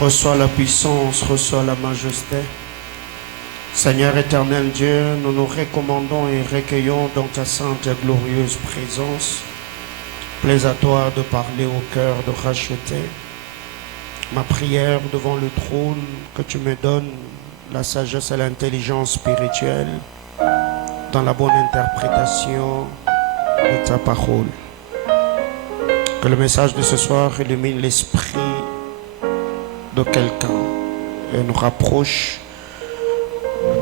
reçois la puissance, reçois la majesté. Seigneur éternel Dieu, nous nous recommandons et recueillons dans ta sainte et glorieuse présence. Plaise à toi de parler au cœur, de racheter. Ma prière devant le trône, que tu me donnes la sagesse et l'intelligence spirituelle dans la bonne interprétation de ta parole. Que le message de ce soir illumine l'esprit de quelqu'un et nous rapproche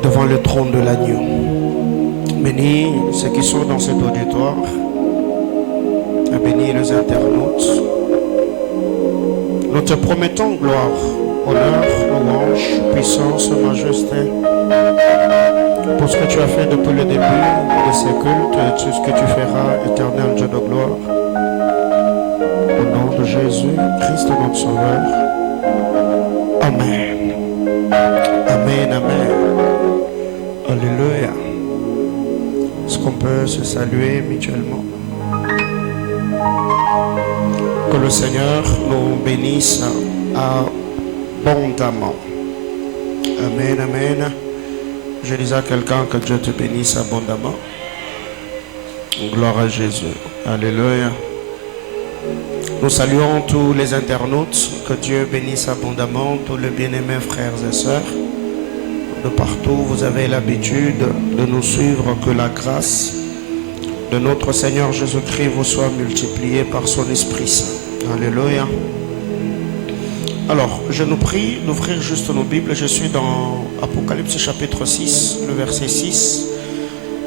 devant le trône de l'agneau. Bénis ceux qui sont dans cet auditoire et bénis les internautes. Nous te promettons gloire, honneur, louange, puissance, majesté pour ce que tu as fait depuis le début de ces cultes et tout ce que tu feras, éternel Dieu de gloire. Au nom de Jésus, Christ notre Sauveur. Amen. Amen, amen. Alléluia. Est-ce qu'on peut se saluer mutuellement? Que le Seigneur nous bénisse abondamment. Amen, amen. Je dis à quelqu'un que Dieu te bénisse abondamment. Gloire à Jésus. Alléluia. Nous saluons tous les internautes. Que Dieu bénisse abondamment tous les bien-aimés frères et sœurs. De partout, vous avez l'habitude de nous suivre. Que la grâce de notre Seigneur Jésus-Christ vous soit multipliée par son Esprit Saint. Alléluia. Alors, je nous prie d'ouvrir juste nos Bibles. Je suis dans Apocalypse chapitre 6, le verset 6.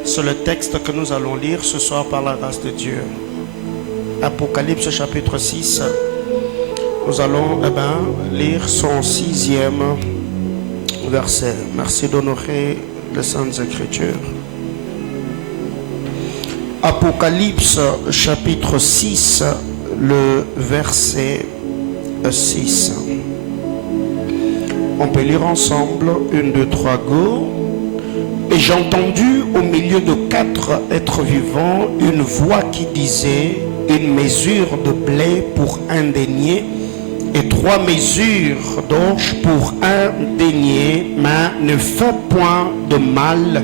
C'est le texte que nous allons lire ce soir par la grâce de Dieu. Apocalypse chapitre 6. Nous allons lire son 6e verset. Merci d'honorer les Saintes Écritures. Apocalypse chapitre 6, le verset 6. On peut lire ensemble. 1, 2, 3, go. Et j'ai entendu au milieu de 4 êtres vivants une voix qui disait: une mesure de blé pour un denier et 3 mesures d'orge pour un denier, mais ne fais point de mal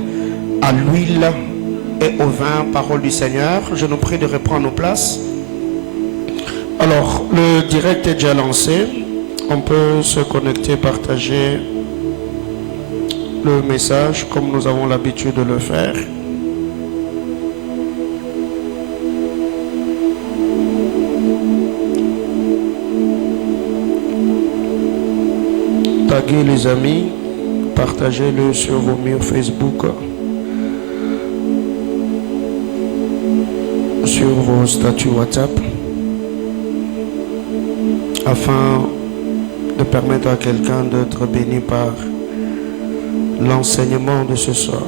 à l'huile et au vin. Parole du Seigneur. Je nous prie de reprendre nos places. Alors, le direct est déjà lancé. On peut se connecter, partager le message comme nous avons l'habitude de le faire. Taguez les amis, partagez-le sur vos murs Facebook, sur vos statuts WhatsApp, afin de permettre à quelqu'un d'être béni par l'enseignement de ce soir.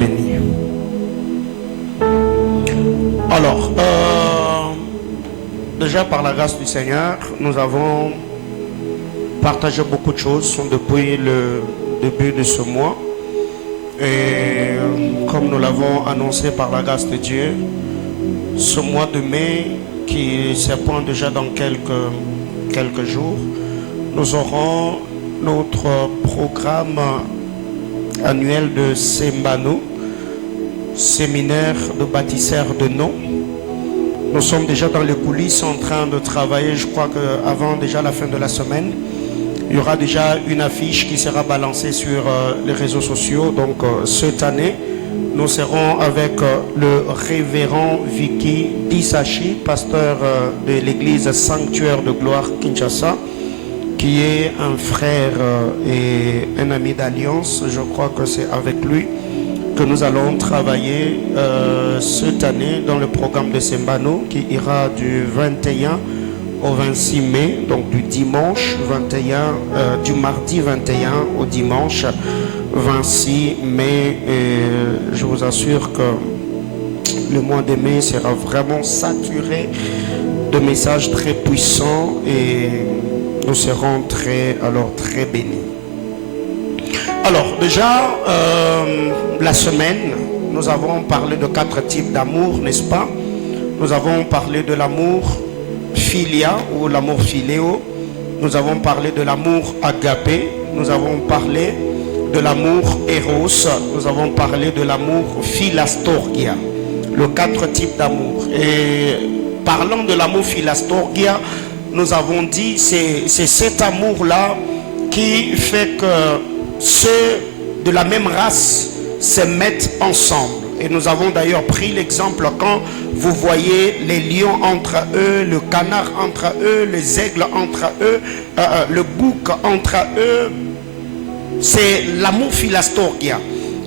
Béni. Alors, déjà par la grâce du Seigneur, nous avons partagé beaucoup de choses depuis le début de ce mois. Et comme nous l'avons annoncé par la grâce de Dieu, ce mois de mai qui s'appointe déjà dans quelques jours, nous aurons notre programme annuel de Sembano, séminaire de bâtisseurs de nom. Nous sommes déjà dans les coulisses en train de travailler. Je crois qu'avant déjà la fin de la semaine, il y aura déjà une affiche qui sera balancée sur les réseaux sociaux. Donc cette année, nous serons avec le révérend Vicky Disachi, pasteur de l'église Sanctuaire de Gloire Kinshasa, qui est un frère et un ami d'alliance. Je crois que c'est avec lui que nous allons travailler cette année dans le programme de Sembano qui ira du 21 au 26 mai, donc du dimanche 21, du mardi 21 au dimanche 26 mai. Et je vous assure que le mois de mai sera vraiment saturé de messages très puissants et nous serons très bénis. Alors déjà, la semaine, nous avons parlé de 4 types d'amour, n'est-ce pas? Nous avons parlé de l'amour philia ou l'amour philéo. Nous avons parlé de l'amour agapé. Nous avons parlé de l'amour éros. Nous avons parlé de l'amour philastorgia. Le 4 types d'amour. Et parlant de l'amour philastorgia, nous avons dit c'est cet amour-là qui fait que ceux de la même race se mettent ensemble. Et nous avons d'ailleurs pris l'exemple quand vous voyez les lions entre eux, le canard entre eux, les aigles entre eux, le bouc entre eux. C'est l'amour philastorgia.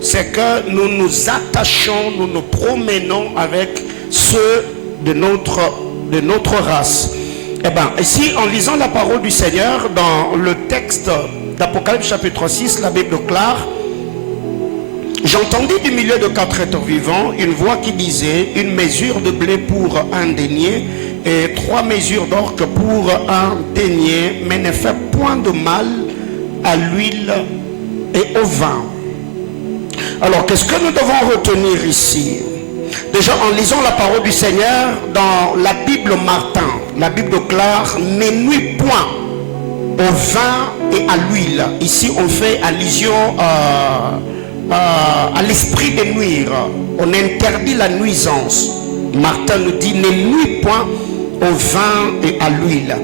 C'est que nous nous attachons, nous nous promenons avec ceux de notre race. Eh bien, ici, en lisant la parole du Seigneur dans le texte d'Apocalypse chapitre 6, la Bible déclare: j'entendis du milieu de 4 êtres vivants une voix qui disait: une mesure de blé pour un denier et 3 mesures d'orge pour un denier, mais ne fait point de mal à l'huile et au vin. Alors, qu'est-ce que nous devons retenir ici? Déjà, en lisant la parole du Seigneur dans la Bible Martin, la Bible déclare: ne nuis point au vin et à l'huile. Ici, on fait allusion à l'esprit de nuire. On interdit la nuisance. Martin nous dit: ne nuis point au vin et à l'huile.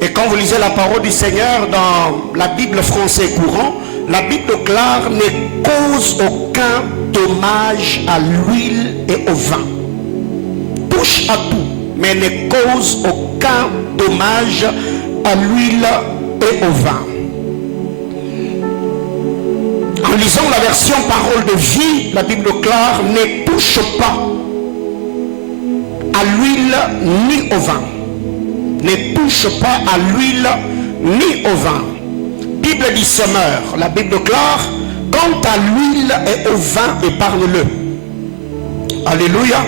Et quand vous lisez la parole du Seigneur dans la Bible français courant, la Bible déclare: ne cause aucun dommage à l'huile et au vin. Touche à tout, mais ne cause aucun dommage à l'huile et au vin. En lisant la version parole de vie, la Bible déclare: ne touche pas à l'huile ni au vin. Ne touche pas à l'huile ni au vin. Bible du semeur, la Bible déclare: quant à l'huile et au vin, épargne-le. Alléluia.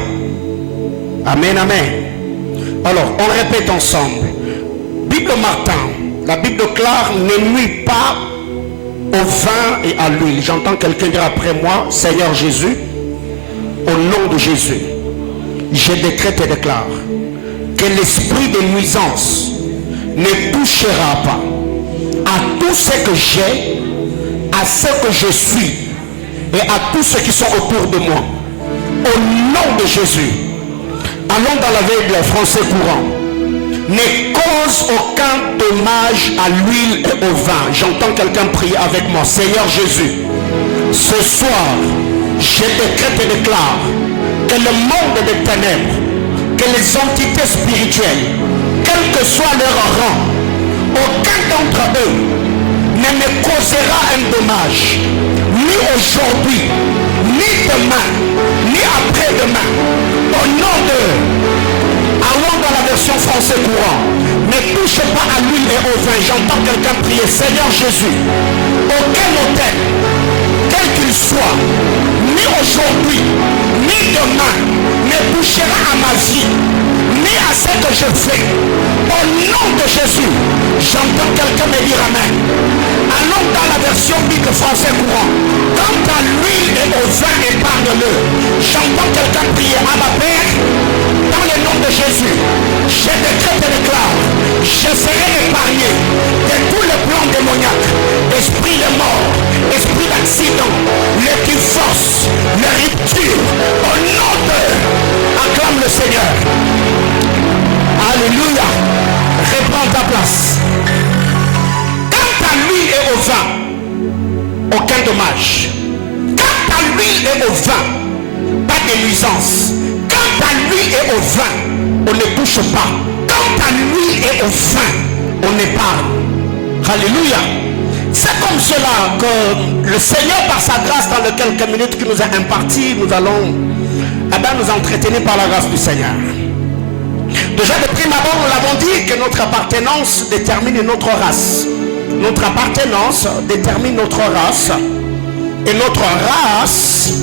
Amen, amen. Alors, on répète ensemble. Bible Martin, la Bible déclare: ne nuis pas au vin et à l'huile. J'entends quelqu'un dire après moi: Seigneur Jésus, au nom de Jésus, je décrète et déclare que l'esprit de nuisance ne touchera pas à tout ce que j'ai, à ce que je suis et à tous ceux qui sont autour de moi. Au nom de Jésus. Allons dans la Bible français courant. Ne cause aucun dommage à l'huile et au vin. J'entends quelqu'un prier avec moi: Seigneur Jésus, ce soir, je décrète et déclare que le monde des ténèbres, que les entités spirituelles, quel que soit leur rang, aucun d'entre eux ne me causera un dommage, ni aujourd'hui, ni demain, ni après-demain. Au nom de... Allons dans la version français courant. Ne touche pas à l'huile et au vin. J'entends quelqu'un prier: Seigneur Jésus, aucun hôtel, quel qu'il soit, ni aujourd'hui, ni demain, ne touchera à ma vie, ni à ce que je fais. Au nom de Jésus, j'entends quelqu'un me dire amen. Allons dans la version Bible français courant. Quant à l'huile et au vin, épargne-le. J'entends quelqu'un prier: à ma Père, dans le nom de Jésus, je décrète et déclare: je serai épargné de tous les plans démoniaques, esprit de mort, esprit d'accident, les divorces, les ruptures. Au nom de... Acclame le Seigneur. Alléluia. Reprends ta place. Quant à l'huile et au vin, aucun dommage. Quant à l'huile et au vin, pas de nuisance. Quant à l'huile et au vin, on ne touche pas. Quant à l'huile et au vin, on épargne. Alléluia. C'est comme cela que le Seigneur, par sa grâce, dans les quelques minutes qu'il nous a imparties, nous allons nous entretenir par la grâce du Seigneur. Déjà de prime abord, nous l'avons dit que notre appartenance détermine notre race. Notre appartenance détermine notre race. Et notre race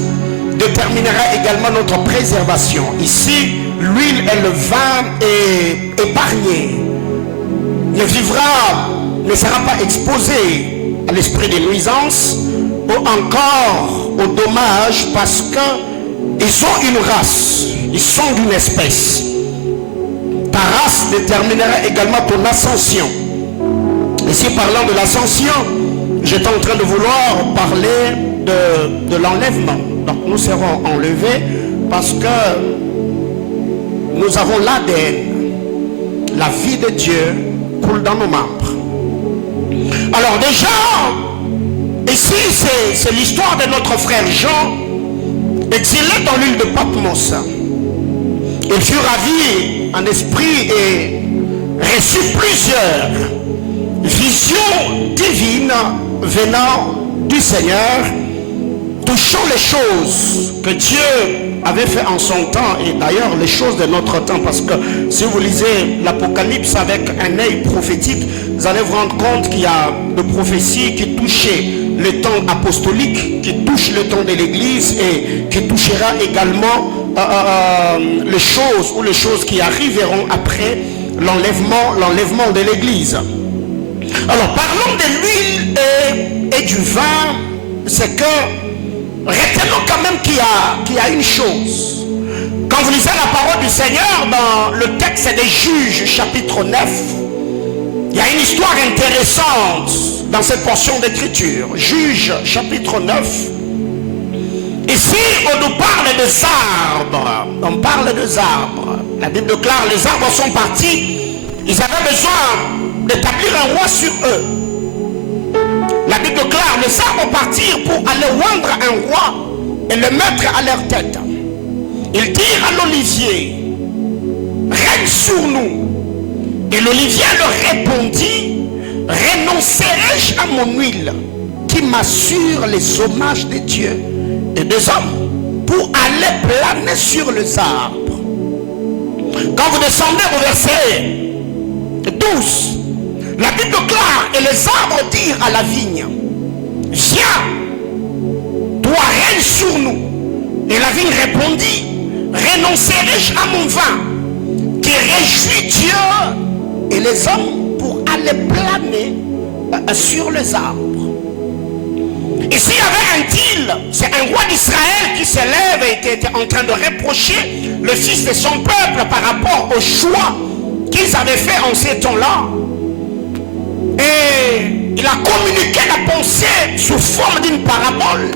déterminera également notre préservation. Ici, l'huile et le vin est épargné. Ne sera pas exposé à l'esprit des nuisances ou encore au dommage parce qu'ils ont une race. Ils sont d'une espèce. Ta race déterminera également ton ascension. Ici, parlant de l'ascension, j'étais en train de vouloir parler de l'enlèvement. Donc nous serons enlevés parce que nous avons l'ADN. La vie de Dieu coule dans nos membres. Alors déjà, ici c'est l'histoire de notre frère Jean, exilé dans l'île de Patmos. Il fut ravi en esprit et reçut plusieurs visions divines venant du Seigneur, touchant les choses que Dieu avait fait en son temps et d'ailleurs les choses de notre temps, parce que si vous lisez l'Apocalypse avec un œil prophétique, vous allez vous rendre compte qu'il y a des prophéties qui touchaient le temps apostolique, qui touchent le temps de l'Église et qui touchera également les choses qui arriveront après l'enlèvement de l'Église. Alors parlons de l'huile et du vin. C'est que retenons quand même qu'il y a une chose. Quand vous lisez la parole du Seigneur dans le texte des Juges chapitre 9, il y a une histoire intéressante dans cette portion d'écriture. Juges chapitre 9. Ici on nous parle des arbres. On parle des arbres. La Bible déclare les arbres sont partis. Ils avaient besoin d'établir un roi sur eux. La Bible déclare les arbres partirent pour aller oindre un roi et le mettre à leur tête. Ils dirent à l'olivier, règne sur nous. Et l'olivier leur répondit, renoncerai-je à mon huile qui m'assure les hommages de Dieu et des hommes pour aller planer sur les arbres. Quand vous descendez au verset 12, la Bible déclare, et les arbres dirent à la vigne, viens, toi règne sur nous. Et la vigne répondit, renoncerai-je à mon vin qui réjouit Dieu et les hommes pour aller planer sur les arbres. Ici il y avait un deal, c'est un roi d'Israël qui s'élève et qui était en train de reprocher le fils de son peuple par rapport au choix qu'ils avaient fait en ces temps-là. Et il a communiqué la pensée sous forme d'une parabole,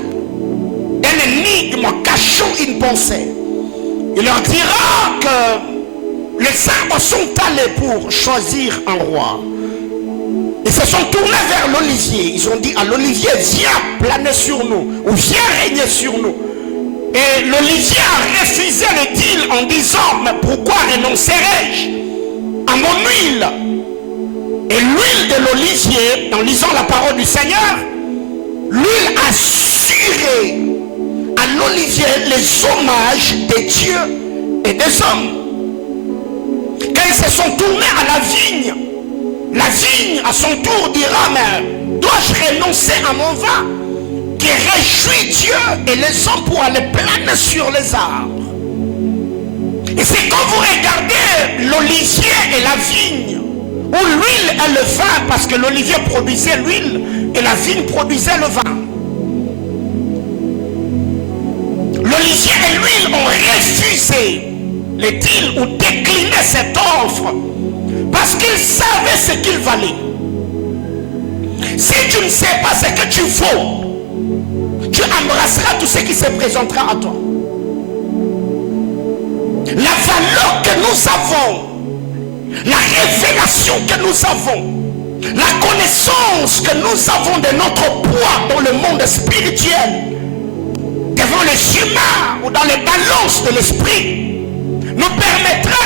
d'un énigme cachant une pensée. Il leur dira que les arbres sont allés pour choisir un roi. Ils se sont tournés vers l'olivier. Ils ont dit à l'olivier, viens planer sur nous, ou viens régner sur nous. Et l'olivier a refusé le deal en disant, mais pourquoi renoncerai-je à mon huile? Et l'huile de l'olivier, en lisant la parole du Seigneur, l'huile assurait à l'olivier les hommages de Dieu et des hommes. Quand ils se sont tournés à la vigne à son tour dira, mais dois-je renoncer à mon vin qui réjouit Dieu et les hommes pour aller planer sur les arbres? Et c'est quand vous regardez l'olivier et la vigne, ou l'huile et le vin, parce que l'olivier produisait l'huile et la vigne produisait le vin. L'olivier et l'huile ont refusé le deal ou décliné cette offre parce qu'ils savaient ce qu'il valait. Si tu ne sais pas ce que tu vaux, tu embrasseras tout ce qui se présentera à toi. La valeur que nous avons, la révélation que nous avons, la connaissance que nous avons de notre poids dans le monde spirituel, devant les humains ou dans les balances de l'esprit, nous permettra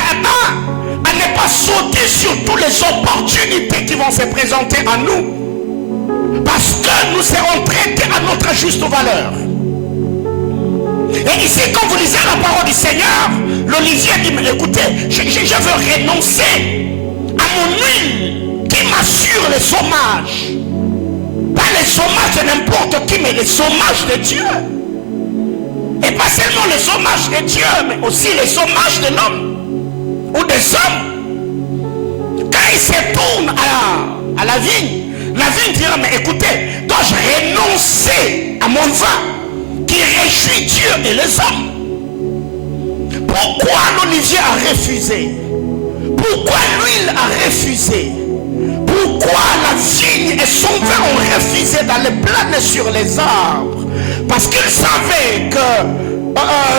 à ne pas sauter sur toutes les opportunités qui vont se présenter à nous. parce que nous serons traités à notre juste valeur. Et ici, quand vous lisez la parole du Seigneur, l'Olivier dit, mais écoutez, je veux renoncer à mon huile qui m'assure les hommages. Pas les hommages de n'importe qui, mais les hommages de Dieu. Et pas seulement les hommages de Dieu, mais aussi les hommages de l'homme ou des hommes. Quand il se tourne à la vigne dira, mais écoutez, dois-je renoncer à mon vin qui réjouit Dieu et les hommes? Pourquoi l'olivier a refusé? Pourquoi l'huile a refusé? Pourquoi la vigne et son vin ont refusé d'aller planer sur les arbres? Parce qu'ils savaient que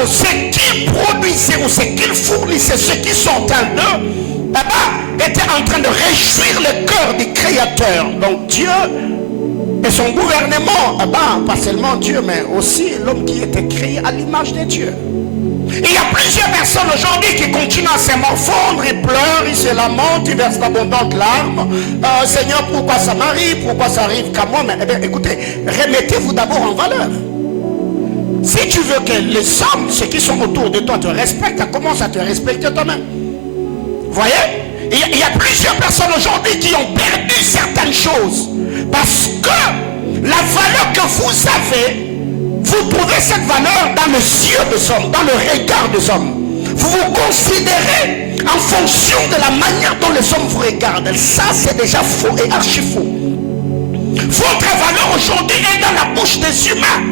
ce qu'ils produisaient ou ce qu'ils fournissaient, ce qui sortait d'eux, était en train de réjouir le cœur du Créateur. Donc Dieu et son gouvernement, pas seulement Dieu, mais aussi l'homme qui était créé à l'image de Dieu. Et il y a plusieurs personnes aujourd'hui qui continuent à se morfondre, ils pleurent, ils se lamentent, ils versent d'abondantes larmes. Seigneur, pourquoi ça m'arrive? Pourquoi ça arrive qu'à moi? Mais écoutez, remettez-vous d'abord en valeur. Si tu veux que les hommes, ceux qui sont autour de toi, te respectent, commence à te respecter toi-même. Vous voyez? Il y a plusieurs personnes aujourd'hui qui ont perdu certaines choses. Parce que la valeur que vous avez, vous trouvez cette valeur dans les yeux des hommes, dans le regard des hommes. Vous vous considérez en fonction de la manière dont les hommes vous regardent. Ça, c'est déjà faux et archi faux. Votre valeur aujourd'hui est dans la bouche des humains.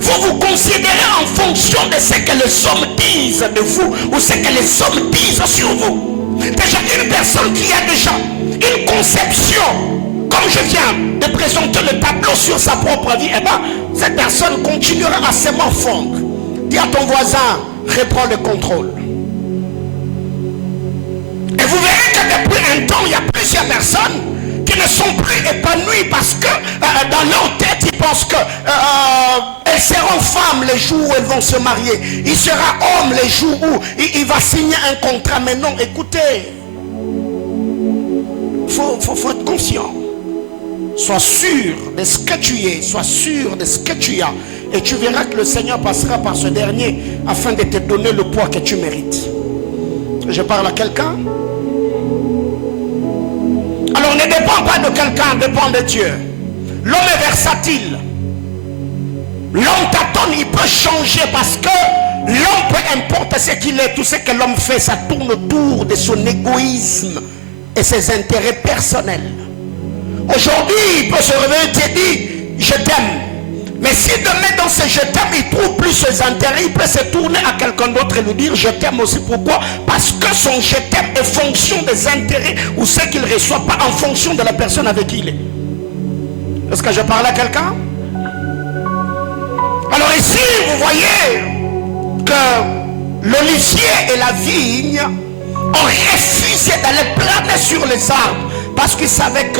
Vous vous considérez en fonction de ce que les hommes disent de vous ou ce que les hommes disent sur vous. Déjà, une personne qui a déjà une conception, comme je viens de présenter le tableau sur sa propre vie, cette personne continuera à se morfondre. Dis à ton voisin, reprends le contrôle. Et vous verrez que depuis un temps, il y a plusieurs personnes qui ne sont plus épanouies parce que dans leur tête, ils pensent que elles seront femmes les jours où elles vont se marier. Il sera homme les jours où il va signer un contrat. Mais non, écoutez, faut être conscient. Sois sûr de ce que tu es, sois sûr de ce que tu as. Et tu verras que le Seigneur passera par ce dernier afin de te donner le poids que tu mérites. Je parle à quelqu'un. Alors ne dépend pas de quelqu'un, dépend de Dieu. L'homme est versatile. L'homme tâtonne, il peut changer parce que l'homme, peu importe ce qu'il est, tout ce que l'homme fait, ça tourne autour de son égoïsme et ses intérêts personnels. Aujourd'hui, il peut se réveiller et te dire, je t'aime. Mais si demain dans ce je t'aime, il trouve plus ses intérêts, il peut se tourner à quelqu'un d'autre et lui dire, je t'aime aussi. Pourquoi? Parce que son je t'aime est fonction des intérêts ou ce qu'il reçoit, pas en fonction de la personne avec qui il est. Est-ce que je parle à quelqu'un? Alors ici, vous voyez que l'olivier et la vigne ont refusé d'aller planer sur les arbres parce qu'ils savaient que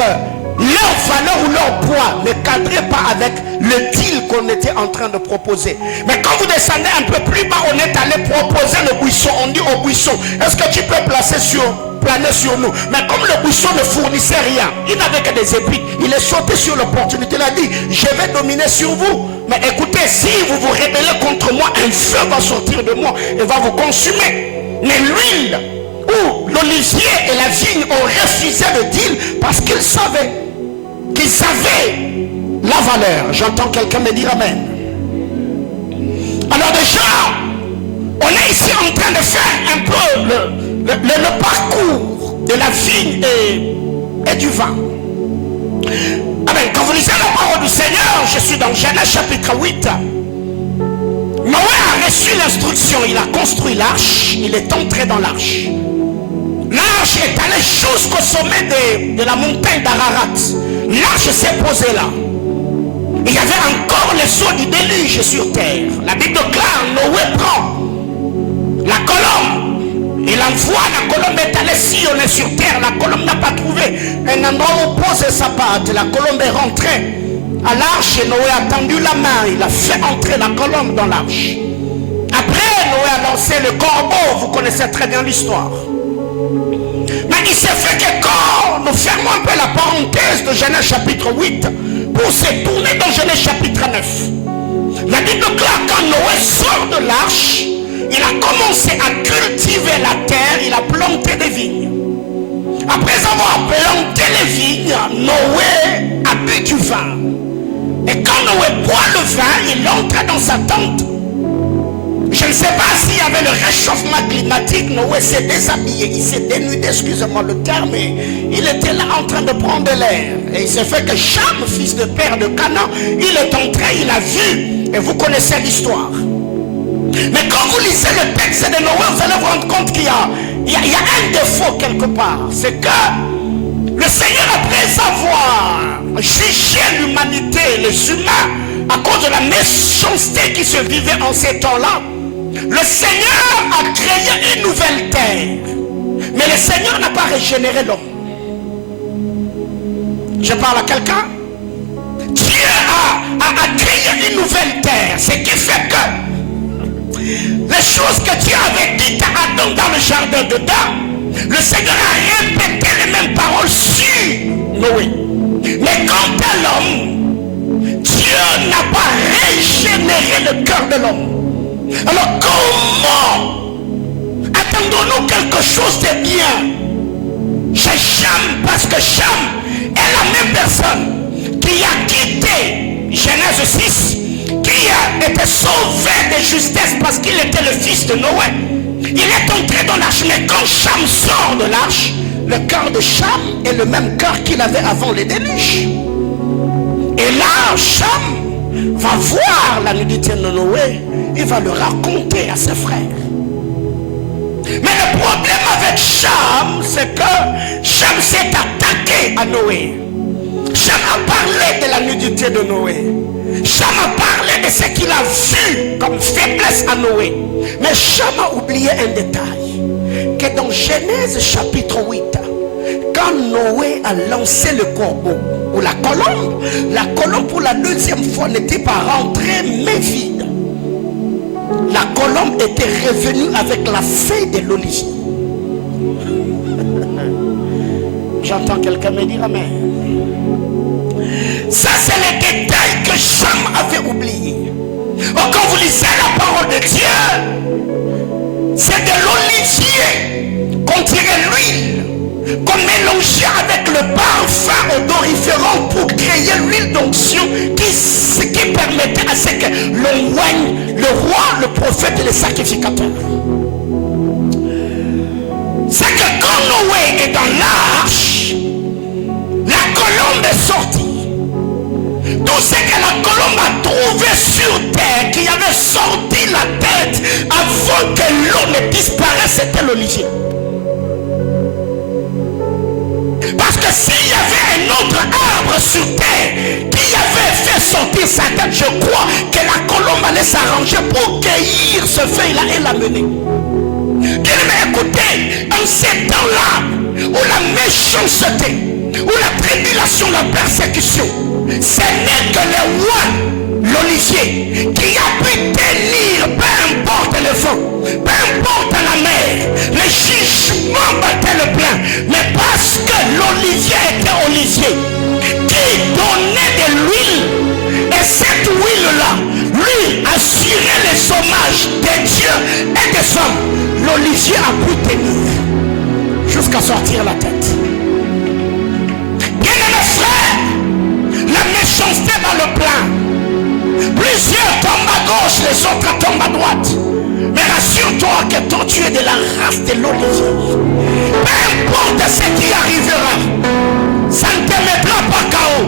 leur valeur ou leur poids ne cadrait pas avec le deal qu'on était en train de proposer. Mais quand vous descendez un peu plus bas, on est allé proposer le buisson. On dit au buisson, est-ce que tu peux planer sur nous? Mais comme le buisson ne fournissait rien, il n'avait que des épis, il est sauté sur l'opportunité. Il a dit, je vais dominer sur vous. Mais écoutez, si vous vous rébellez contre moi, un feu va sortir de moi et va vous consumer. Mais l'huile ou l'olivier et la vigne ont refusé le deal parce qu'ils savaient la valeur. J'entends quelqu'un me dire amen. Alors déjà, on est ici en train de faire un peu le parcours de la vigne et du vin. Amen. Quand vous lisez la parole du Seigneur, je suis dans Genèse chapitre 8. Noé a reçu l'instruction, il a construit l'arche, il est entré dans l'arche. L'arche est allée jusqu'au sommet de la montagne d'Ararat. L'arche s'est posée là. Il y avait encore les eaux du déluge sur terre. La Bible déclare, Noé prend la colombe. Il envoie la colombe est allée sillonner sur terre. La colombe n'a pas trouvé un endroit où poser sa patte. La colombe est rentrée à l'arche et Noé a tendu la main. Il a fait entrer la colombe dans l'arche. Après, Noé a lancé le corbeau. Vous connaissez très bien l'histoire. Mais il s'est fait que quand nous fermons un peu la parenthèse de Genèse chapitre 8, pour se tourner dans Genèse chapitre 9. La Bible déclare quand Noé sort de l'arche, il a commencé à cultiver la terre, il a planté des vignes. Après avoir planté les vignes, Noé a bu du vin. Et quand Noé boit le vin, il entre dans sa tente. Je ne sais pas s'il y avait le réchauffement climatique. Noé s'est déshabillé, il s'est dénudé, excusez-moi le terme, mais il était là en train de prendre l'air. Et il s'est fait que Cham, fils de père de Canaan, il est entré, il a vu. Et vous connaissez l'histoire. Mais quand vous lisez le texte de Noé, vous allez vous rendre compte qu'il y a un défaut quelque part. C'est que le Seigneur, après avoir jugé l'humanité, les humains, à cause de la méchanceté qui se vivait en ces temps-là, le Seigneur a créé une nouvelle terre. Mais le Seigneur n'a pas régénéré l'homme. Je parle à quelqu'un. Dieu a créé une nouvelle terre. Ce qui fait que les choses que Dieu avait dites à Adam dans le jardin d'Éden, le Seigneur a répété les mêmes paroles sur Noé. Mais quant à l'homme, Dieu n'a pas régénéré le cœur de l'homme. Alors comment attendons-nous quelque chose de bien chez Cham? Parce que Cham est la même personne qui a quitté Genèse 6, qui a été sauvé de justesse parce qu'il était le fils de Noé. Il est entré dans l'arche, mais quand Cham sort de l'arche, le cœur de Cham est le même cœur qu'il avait avant les déluges. Et là, Cham va voir la nudité de Noé, il va le raconter à ses frères. Mais le problème avec Cham, c'est que Cham s'est attaqué à Noé. Cham a parlé de la nudité de Noé. Cham a parlé de ce qu'il a vu comme faiblesse à Noé. Mais Cham a oublié un détail. Que dans Genèse chapitre 8, quand Noé a lancé le corbeau ou la colombe pour la deuxième fois n'était pas rentrée mais vide. La colombe était revenue avec la feuille de l'olivier. J'entends quelqu'un me dire amen. Ça c'est le détail que Cham avait oublié. Or, quand vous lisez la parole de Dieu, c'est de l'olivier qu'on tirait l'huile, qu'on mélangeait avec le parfum odoriférant pour créer l'huile d'onction qui permettait à ce que l'on oigne le roi, le prophète et le sacrificateur. C'est que quand Noé est dans l'arche, la colombe est sortie. Tout ce que la colombe a trouvé sur terre, qui avait sorti la tête avant que l'eau ne disparaisse, c'était l'olivier. Parce que s'il y avait un autre arbre sur terre qui avait fait sortir sa tête, je crois que la colombe allait s'arranger pour cueillir ce feuille-là et l'amener. Mais écoutez, en ces temps-là, où la méchanceté, où la tribulation, la persécution, ce n'est que le roi, l'olivier, qui a pu tenir, peu importe le vent, peu importe la mer, les jugements battaient le plein, mais parce que l'olivier était olivier, qui donnait de l'huile, et cette huile-là, lui assurait les sommages des dieux et des hommes, l'olivier a pu tenir, jusqu'à sortir la tête. Bien-aimés frères, la méchanceté dans le plein. Plusieurs tombent à gauche, les autres tombent à droite. Mais rassure-toi que toi tu es de la race de l'olivier. Peu importe ce qui arrivera, ça ne te mettra pas KO.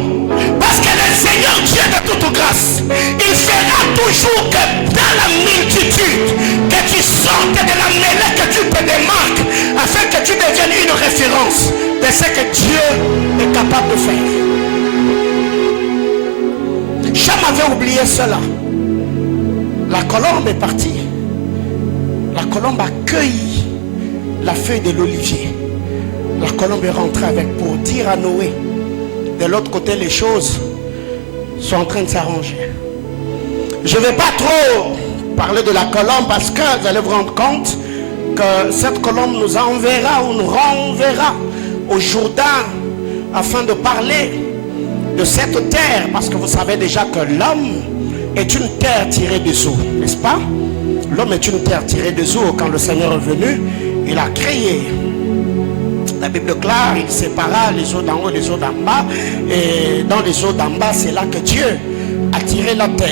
Parce que le Seigneur Dieu de toute grâce, il fera toujours que dans la multitude, que tu sortes de la mêlée, que tu te démarques, afin que tu deviennes une référence de ce que Dieu est capable de faire. Cham avait oublié cela. La colombe est partie. La colombe a cueilli la feuille de l'olivier. La colombe est rentrée avec pour dire à Noé, de l'autre côté les choses sont en train de s'arranger. Je ne vais pas trop parler de la colombe parce que vous allez vous rendre compte que cette colombe nous enverra ou nous renverra au Jourdain afin de parler de cette terre, parce que vous savez déjà que l'homme est une terre tirée des eaux, n'est-ce pas? L'homme est une terre tirée des eaux. Quand le Seigneur est venu, il a créé. La Bible déclare, il sépara les eaux d'en haut et les eaux d'en bas. Et dans les eaux d'en bas, c'est là que Dieu a tiré la terre.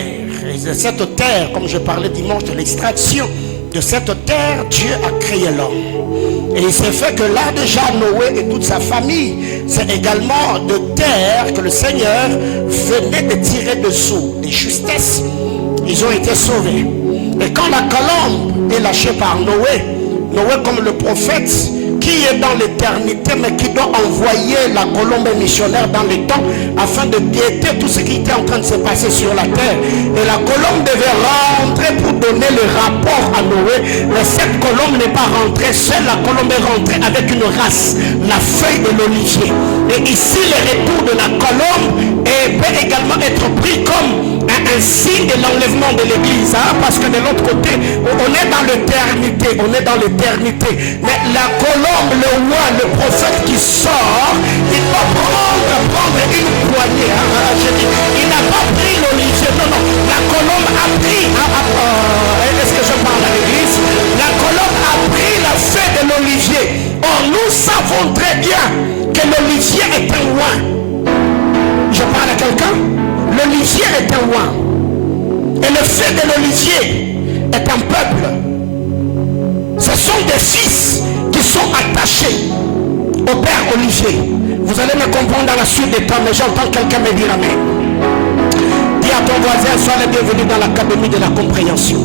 Et de cette terre, comme je parlais dimanche de l'extraction, de cette terre, Dieu a créé l'homme. Et il s'est fait que là déjà, Noé et toute sa famille, c'est également de terre que le Seigneur venait de tirer dessous, des justesses. Ils ont été sauvés. Et quand la colombe est lâchée par Noé, Noé comme le prophète, qui est dans l'éternité, mais qui doit envoyer la colombe missionnaire dans les temps, afin de guetter tout ce qui était en train de se passer sur la terre. Et la colombe devait rentrer pour donner le rapport à Noé. Mais cette colombe n'est pas rentrée seule, la colombe est rentrée avec une race, la feuille de l'olivier. Et ici, le retour de la colombe peut également être pris comme un signe de l'enlèvement de l'église, hein, parce que de l'autre côté on est dans l'éternité, mais la colombe, le roi, le prophète qui sort, il va prendre une poignée, hein, il n'a pas pris l'olivier, non, la colombe a pris, est-ce que je parle à l'église? La colombe a pris la feuille de l'olivier. Or nous savons très bien que l'olivier est un roi. Je parle à quelqu'un? L'olivier est un roi. Et le fait de l'olivier est un peuple. Ce sont des fils qui sont attachés au Père Olivier. Vous allez me comprendre dans la suite des temps, mais j'entends quelqu'un me dire amen. Dis à ton voisin, sois le bienvenu dans l'académie de la compréhension.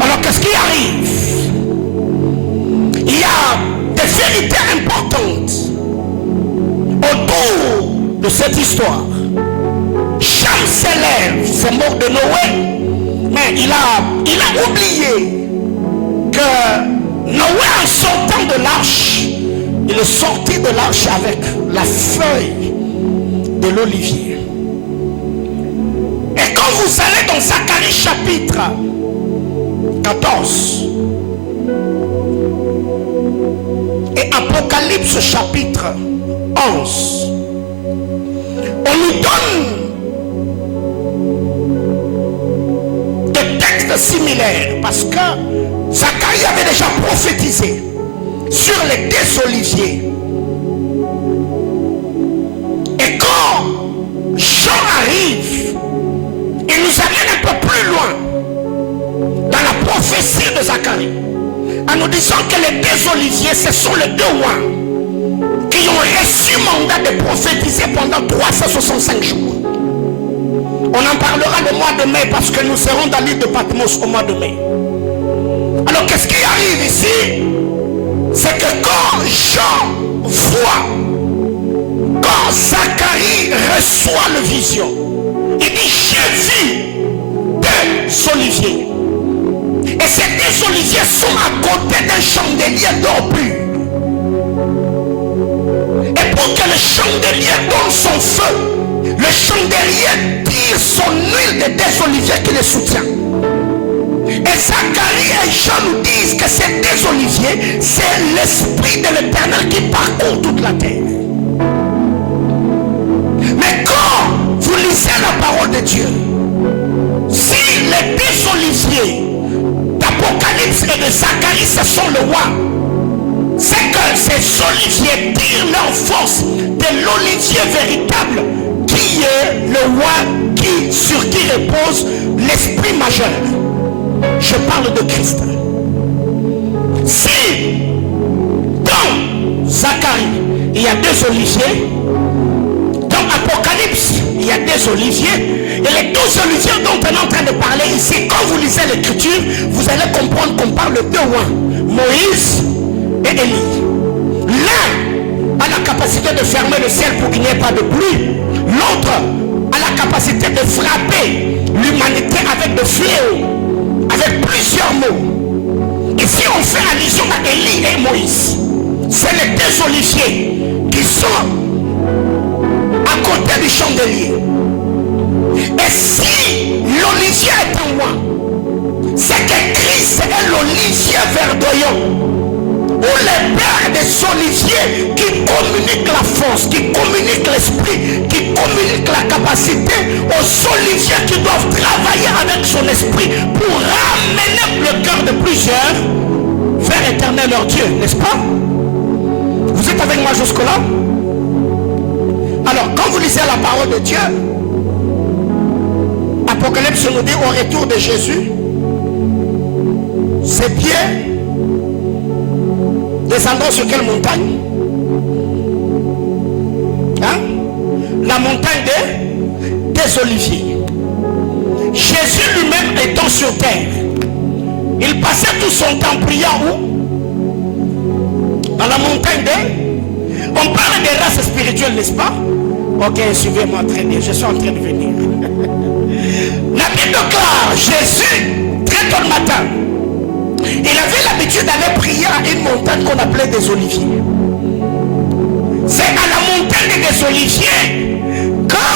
Alors qu'est-ce qui arrive? Il y a des vérités importantes autour de cette histoire. Cham s'élève, c'est mort de Noé, mais il a oublié que Noé, en sortant de l'arche, il est sorti de l'arche avec la feuille de l'olivier. Et quand vous allez dans Zacharie chapitre 14 et Apocalypse chapitre 11, on nous donne des textes similaires, parce que Zacharie avait déjà prophétisé sur les deux oliviers. Et quand Jean arrive, il nous amène un peu plus loin dans la prophétie de Zacharie, en nous disant que les deux oliviers, ce sont les deux rois qui ont reçu mandat de prophétiser pendant 365 jours. On en parlera le mois de mai, parce que nous serons dans l'île de Patmos au mois de mai. Alors qu'est-ce qui arrive ici? C'est que quand Jean voit, quand Zacharie reçoit la vision, il dit: j'ai vu deux oliviers. Et ces deux oliviers sont à côté d'un chandelier d'or pur. Et pour que le chandelier donne son feu, le chandelier tire son huile de deux oliviers qui le soutient. Et Zacharie et Jean nous disent que ces deux oliviers, c'est l'esprit de l'Éternel qui parcourt toute la terre. Mais quand vous lisez la parole de Dieu, si les deux oliviers d'Apocalypse et de Zacharie, ce sont le roi, c'est que ces oliviers tirent leur force de l'olivier véritable, qui est le roi sur qui repose l'esprit majeur. Je parle de Christ. Si dans Zacharie il y a deux oliviers, dans Apocalypse il y a deux oliviers, et les deux oliviers dont on est en train de parler ici, quand vous lisez l'écriture, vous allez comprendre qu'on parle de deux rois, Moïse et Élie. L'un a la capacité de fermer le ciel pour qu'il n'y ait pas de pluie, l'autre a la capacité de frapper l'humanité avec des fléaux, avec plusieurs mots. Ici on fait allusion à Élie et Moïse. C'est les deux oliviers qui sont à côté du chandelier. Et si l'olivier est un roi, c'est que Christ est l'olivier verdoyant ou les pères des oliviers qui communiquent la force, qui communiquent l'esprit, qui communiquent la capacité aux oliviers qui doivent travailler avec son esprit pour ramener le cœur de plusieurs vers l'éternel leur Dieu, n'est-ce pas? Vous êtes avec moi jusque-là? Alors, quand vous lisez la parole de Dieu, Apocalypse nous dit au retour de Jésus, ses pieds descendront sur quelle montagne? Hein? La montagne des Oliviers. Jésus lui-même étant sur terre, il passait tout son temps priant où? Dans la montagne des... On parle des races spirituelles, n'est-ce pas? Ok, suivez-moi très bien, je suis en train de venir. La Bible déclare, Jésus, très tôt le matin, il avait l'habitude d'aller prier à une montagne qu'on appelait des Oliviers. C'est à la montagne des Oliviers que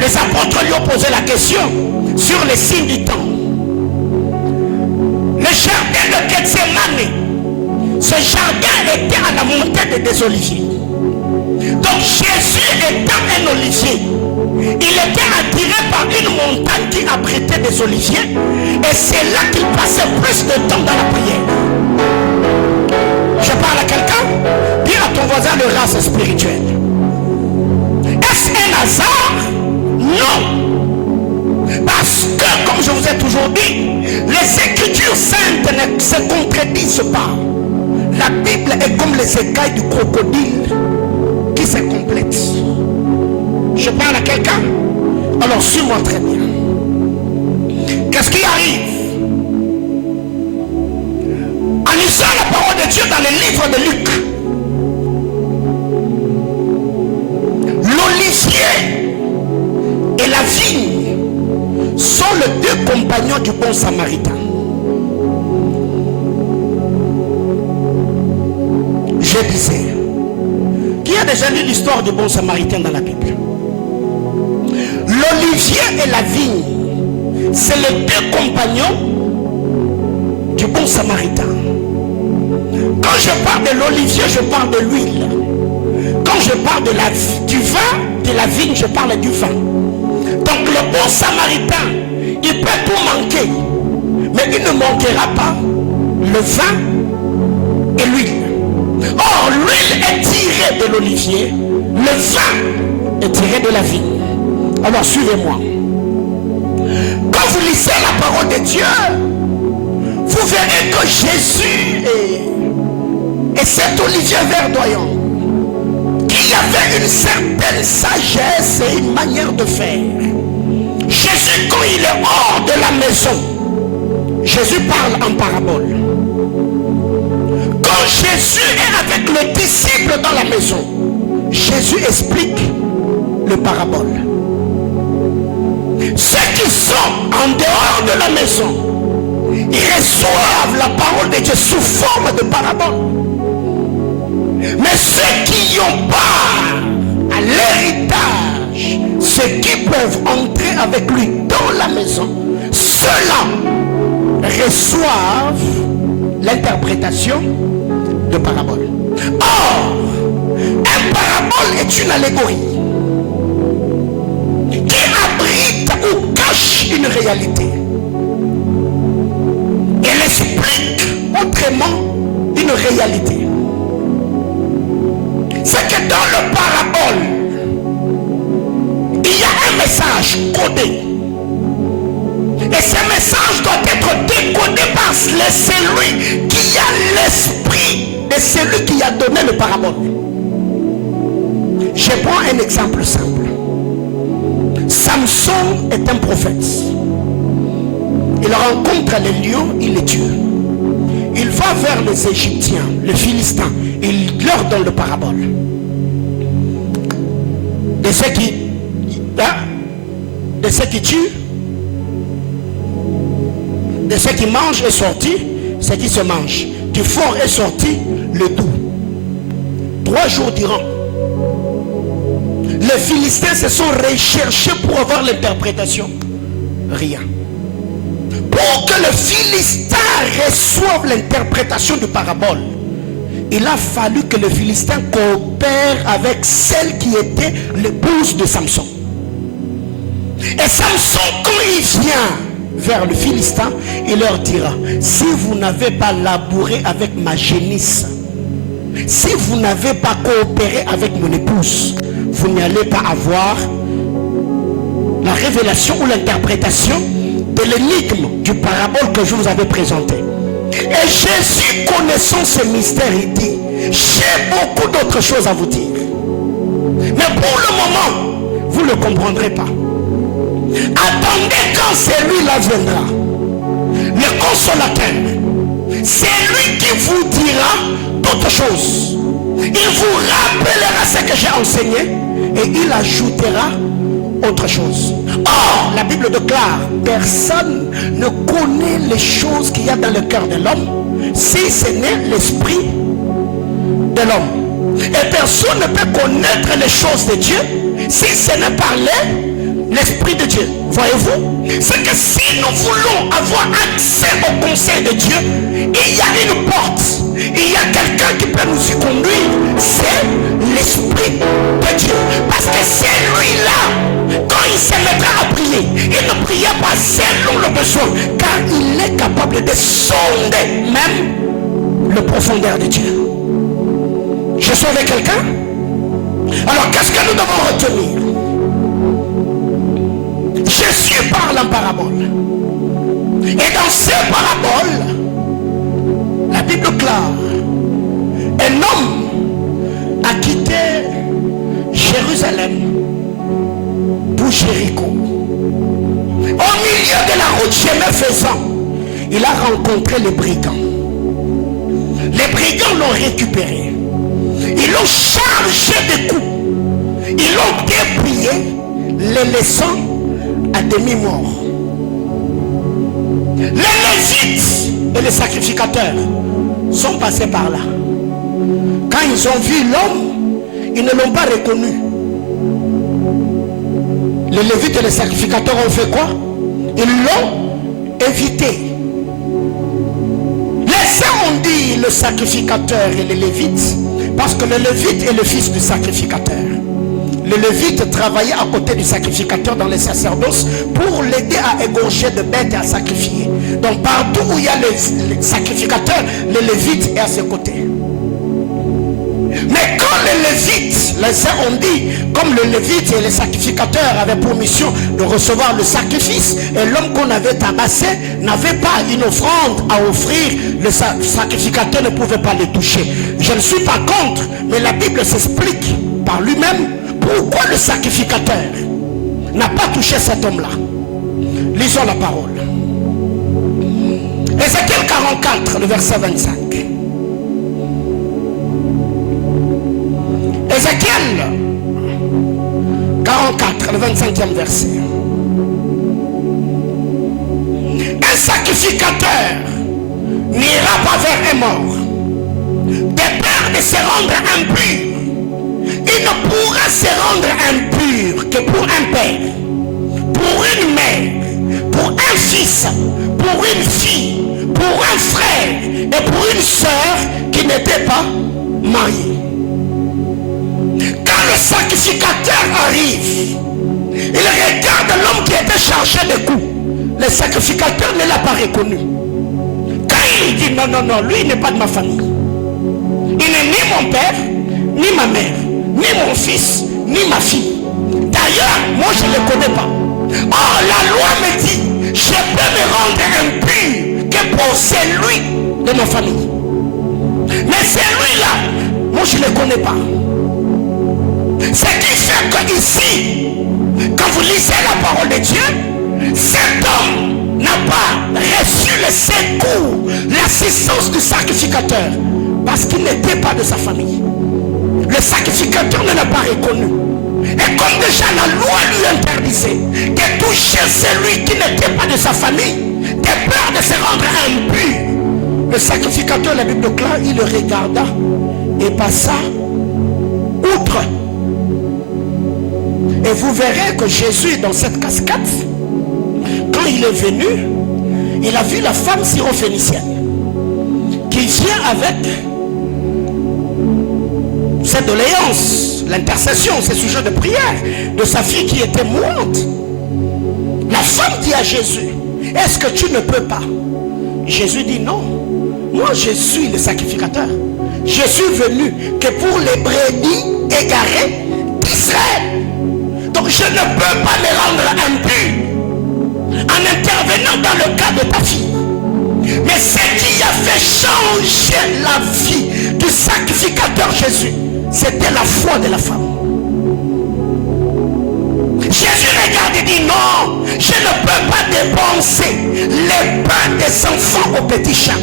les apôtres lui ont posé la question sur les signes du temps. Le jardin de Gethsémani, ce jardin était à la montagne des Oliviers. Donc Jésus étant un olivier, il était attiré par une montagne qui abritait des oliviers, et c'est là qu'il passait plus de temps dans la prière. Je parle à quelqu'un? Dis à ton voisin de race spirituelle. Est-ce un hasard? Non. Parce que, comme je vous ai toujours dit, les Écritures saintes ne se contredisent pas. La Bible est comme les écailles du crocodile qui se complètent. Je parle à quelqu'un? Alors suis-moi très bien. Qu'est-ce qui arrive? En lisant la parole de Dieu dans le livre de Luc, l'olivier et la vigne sont les deux compagnons du bon samaritain. Je disais, qui a déjà lu l'histoire du bon samaritain dans la Bible? L'olivier et la vigne, c'est les deux compagnons du bon samaritain. Quand je parle de l'olivier, je parle de l'huile. Quand je parle du vin, de la vigne, je parle du vin. Donc le bon samaritain, il peut tout manquer, mais il ne manquera pas le vin et l'huile. Or, l'huile est tirée de l'olivier, le vin est tiré de la vigne. Alors suivez-moi. Quand vous lisez la parole de Dieu, vous verrez que Jésus et cet olivier verdoyant, qui avait une certaine sagesse et une manière de faire. Jésus, quand il est hors de la maison, Jésus parle en parabole. Quand Jésus est avec le disciple dans la maison, Jésus explique le parabole. Ceux qui sont en dehors de la maison, ils reçoivent la parole de Dieu sous forme de parabole. Mais ceux qui ont part à l'héritage, ceux qui peuvent entrer avec lui dans la maison, ceux-là reçoivent l'interprétation de parabole. Or, un parabole est une allégorie qui abrite ou cache une réalité. Elle explique autrement une réalité. C'est que dans le parabole, il y a un message codé. Et ce message doit être décodé par celui qui a l'esprit de celui qui a donné le parabole. Je prends un exemple simple. Samson est un prophète. Il rencontre les lions, il les tue. Il va vers les Égyptiens, les Philistins. Il leur donne le parabole. De ceux qui tuent, de ceux qui mangent est sorti, ce qui se mange. Du fort est sorti le doux. 3 jours durant, les Philistins se sont recherchés pour avoir l'interprétation. Rien. Pour que le Philistin reçoive l'interprétation du parabole, il a fallu que le Philistin coopère avec celle qui était l'épouse de Samson. Et Samson, quand il vient vers le Philistin, il leur dira, si vous n'avez pas labouré avec ma génisse, si vous n'avez pas coopéré avec mon épouse, vous n'allez pas avoir la révélation ou l'interprétation de l'énigme du parabole que je vous avais présenté. Et Jésus, connaissant ce mystère, il dit, j'ai beaucoup d'autres choses à vous dire. Mais pour le moment, vous ne le comprendrez pas. Attendez quand celui-là viendra, le consolateur. C'est lui qui vous dira d'autres choses. Il vous rappellera ce que j'ai enseigné et il ajoutera autre chose. Or, la Bible déclare, personne ne connaît les choses qu'il y a dans le cœur de l'homme si ce n'est l'esprit de l'homme. Et personne ne peut connaître les choses de Dieu si ce n'est par l'esprit de Dieu. Voyez-vous? C'est que si nous voulons avoir accès au conseil de Dieu, il y a une porte. Il y a quelqu'un qui peut nous y conduire. C'est l'esprit de Dieu. Parce que c'est lui-là, quand il se mettra à prier, il ne priait pas selon le besoin, car il est capable de sonder même le profondeur de Dieu. Je suis avec quelqu'un? Alors qu'est-ce que nous devons retenir? Jésus parle en parabole. Et dans ces paraboles, la Bible déclare, un homme a quitté Jérusalem pour Jéricho. Au milieu de la route, chemin faisant, il a rencontré les brigands. Les brigands l'ont récupéré. Ils l'ont chargé de coups. Ils l'ont dépouillé, les laissant à demi-mort. Les Lévites et les sacrificateurs sont passés par là. Quand ils ont vu l'homme, ils ne l'ont pas reconnu. Les Lévites et les sacrificateurs ont fait quoi? Ils l'ont évité. Les uns ont dit le sacrificateur et les Lévites, parce que le Lévite est le fils du sacrificateur. Le Lévite travaillait à côté du sacrificateur dans les sacerdoces pour l'aider à égorger de bêtes et à sacrifier. Donc partout où il y a le sacrificateur, le Lévite est à ses côtés. Mais quand les Lévites, les uns ont dit, comme le Lévite et les sacrificateurs avaient pour mission de recevoir le sacrifice, et l'homme qu'on avait tabassé n'avait pas une offrande à offrir, le sacrificateur ne pouvait pas les toucher. Je ne suis pas contre, mais la Bible s'explique par lui-même pourquoi le sacrificateur n'a pas touché cet homme-là. Lisons la parole. Ézéchiel 44, le verset 25. Ézéchiel 44, le 25e verset. Un sacrificateur n'ira pas vers un mort, de peur de se rendre impur. Il ne pourra se rendre impur que pour un père, pour une mère, pour un fils, pour une fille, pour un frère et pour une soeur qui n'était pas mariée. Quand le sacrificateur arrive, il regarde l'homme qui était chargé de coups. Le sacrificateur ne l'a pas reconnu. Quand il dit non, non, non, lui il n'est pas de ma famille. Il n'est ni mon père, ni ma mère, ni mon fils, ni ma fille. D'ailleurs, moi je ne le connais pas. Or, la loi me dit, je peux me rendre impur que pour celui de ma famille. Mais celui-là, moi je ne le connais pas. Ce qui fait que ici, quand vous lisez la parole de Dieu, cet homme n'a pas reçu le secours, l'assistance du sacrificateur, parce qu'il n'était pas de sa famille. Le sacrificateur ne l'a pas reconnu. Et comme déjà la loi lui interdisait de toucher celui qui n'était pas de sa famille, de peur de se rendre impur, le sacrificateur, la Bible déclare, il le regarda et passa outre. Et vous verrez que Jésus, dans cette cascade, quand il est venu, il a vu la femme syrophénicienne qui vient avec ses doléances, l'intercession, ses sujets de prière de sa fille qui était mourante. La femme dit à Jésus, est-ce que tu ne peux pas? Jésus dit non, moi je suis le sacrificateur. Je suis venu que pour les brebis égarées d'Israël. Donc je ne peux pas me rendre impur en intervenant dans le cas de ta fille. Mais ce qui a fait changer la vie du sacrificateur Jésus, c'était la foi de la femme. Jésus regarde et dit non, je ne peux pas dépenser les pains des enfants aux petits chats.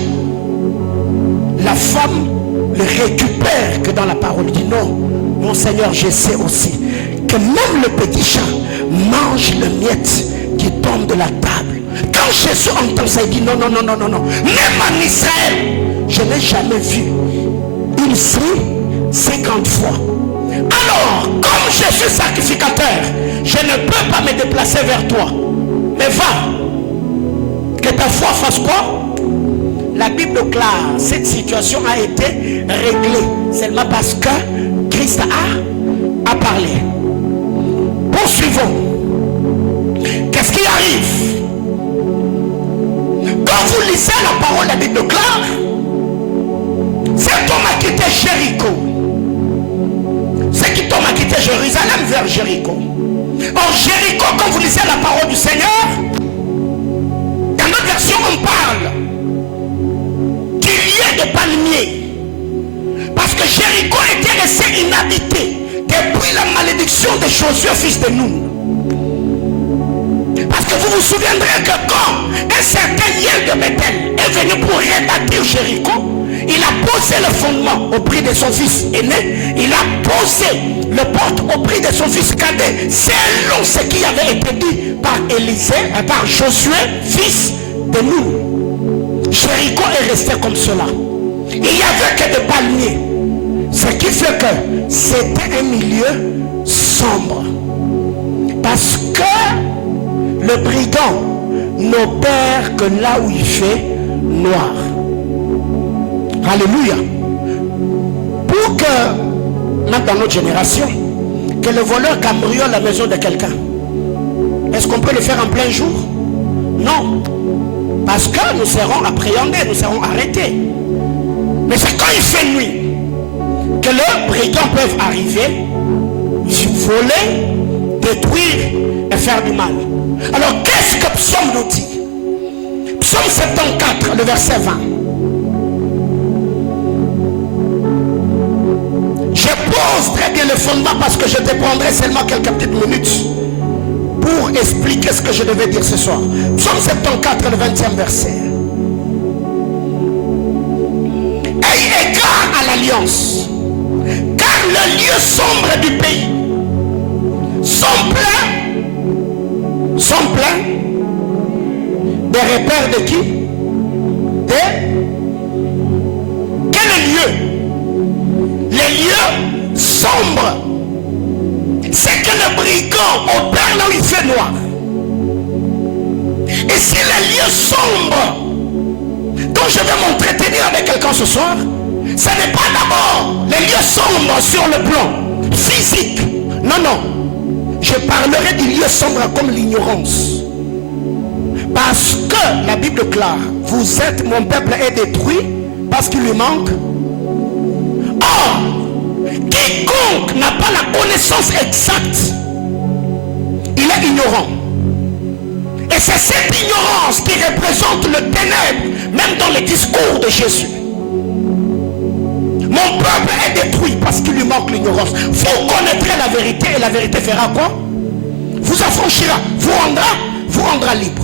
La femme le récupère que dans la parole, il dit non, mon Seigneur, je sais aussi que même le petit chat mange le miette qui tombe de la table. Quand Jésus entend ça, il dit non, non, non, non, non, non. Même en Israël, je n'ai jamais vu une fille 50 fois. Alors, comme je suis sacrificateur, je ne peux pas me déplacer vers toi. Mais va, que ta foi fasse quoi? La Bible clare, cette situation a été réglée seulement parce que Christ a parlé. Poursuivons. Qu'est-ce qui arrive? Quand vous lisez la parole de la Bible clare, cet homme a quitté Jéricho. Cet homme a quitté Jérusalem vers Jéricho. Or Jéricho, quand vous lisez la parole du Seigneur, dans notre version on parle qu'il y ait des palmiers. Parce que Jéricho était resté inhabité depuis la malédiction de Josué, fils de Nun. Parce que vous vous souviendrez que quand un certain Hiel de Bethel est venu pour rebâtir Jéricho, il a posé le fondement au prix de son fils aîné, il a posé le porte au prix de son fils cadet, selon ce qui avait été dit par Élisée, par Josué, fils de Nun. Jéricho est resté comme cela. Il n'y avait que des palmiers. Ce qui fait que c'était un milieu sombre. Parce que le brigand n'opère que là où il fait noir. Alléluia. Pour que, même dans notre génération, que le voleur cambriole la maison de quelqu'un, est-ce qu'on peut le faire en plein jour? Non. Parce que nous serons appréhendés, nous serons arrêtés. Mais c'est quand il fait nuit que les brigands peuvent arriver, voler, détruire et faire du mal. Alors qu'est-ce que Psaume nous dit? Psaume 74, le verset 20. Je pose très bien le fondement parce que je te prendrai seulement quelques petites minutes pour expliquer ce que je devais dire ce soir. Psaume 74, le 20e verset. Ayez égard à l'alliance, car le lieu sombre du pays sont pleins des repères de qui? Quel lieu? Les lieux sombres, c'est que le brigand opère là où il fait noir. Et si les lieux sombres dont je vais m'entretenir avec quelqu'un ce soir, ce n'est pas d'abord les lieux sombres sur le plan physique. Non, non. Je parlerai du lieu sombre comme l'ignorance. Parce que la Bible clare, vous êtes, mon peuple est détruit parce qu'il lui manque. Or, quiconque n'a pas la connaissance exacte, il est ignorant. Et c'est cette ignorance qui représente le ténèbre, même dans les discours de Jésus. Mon peuple est détruit parce qu'il lui manque l'ignorance. Vous connaîtrez la vérité et la vérité fera quoi? Vous affranchira, vous rendra libre.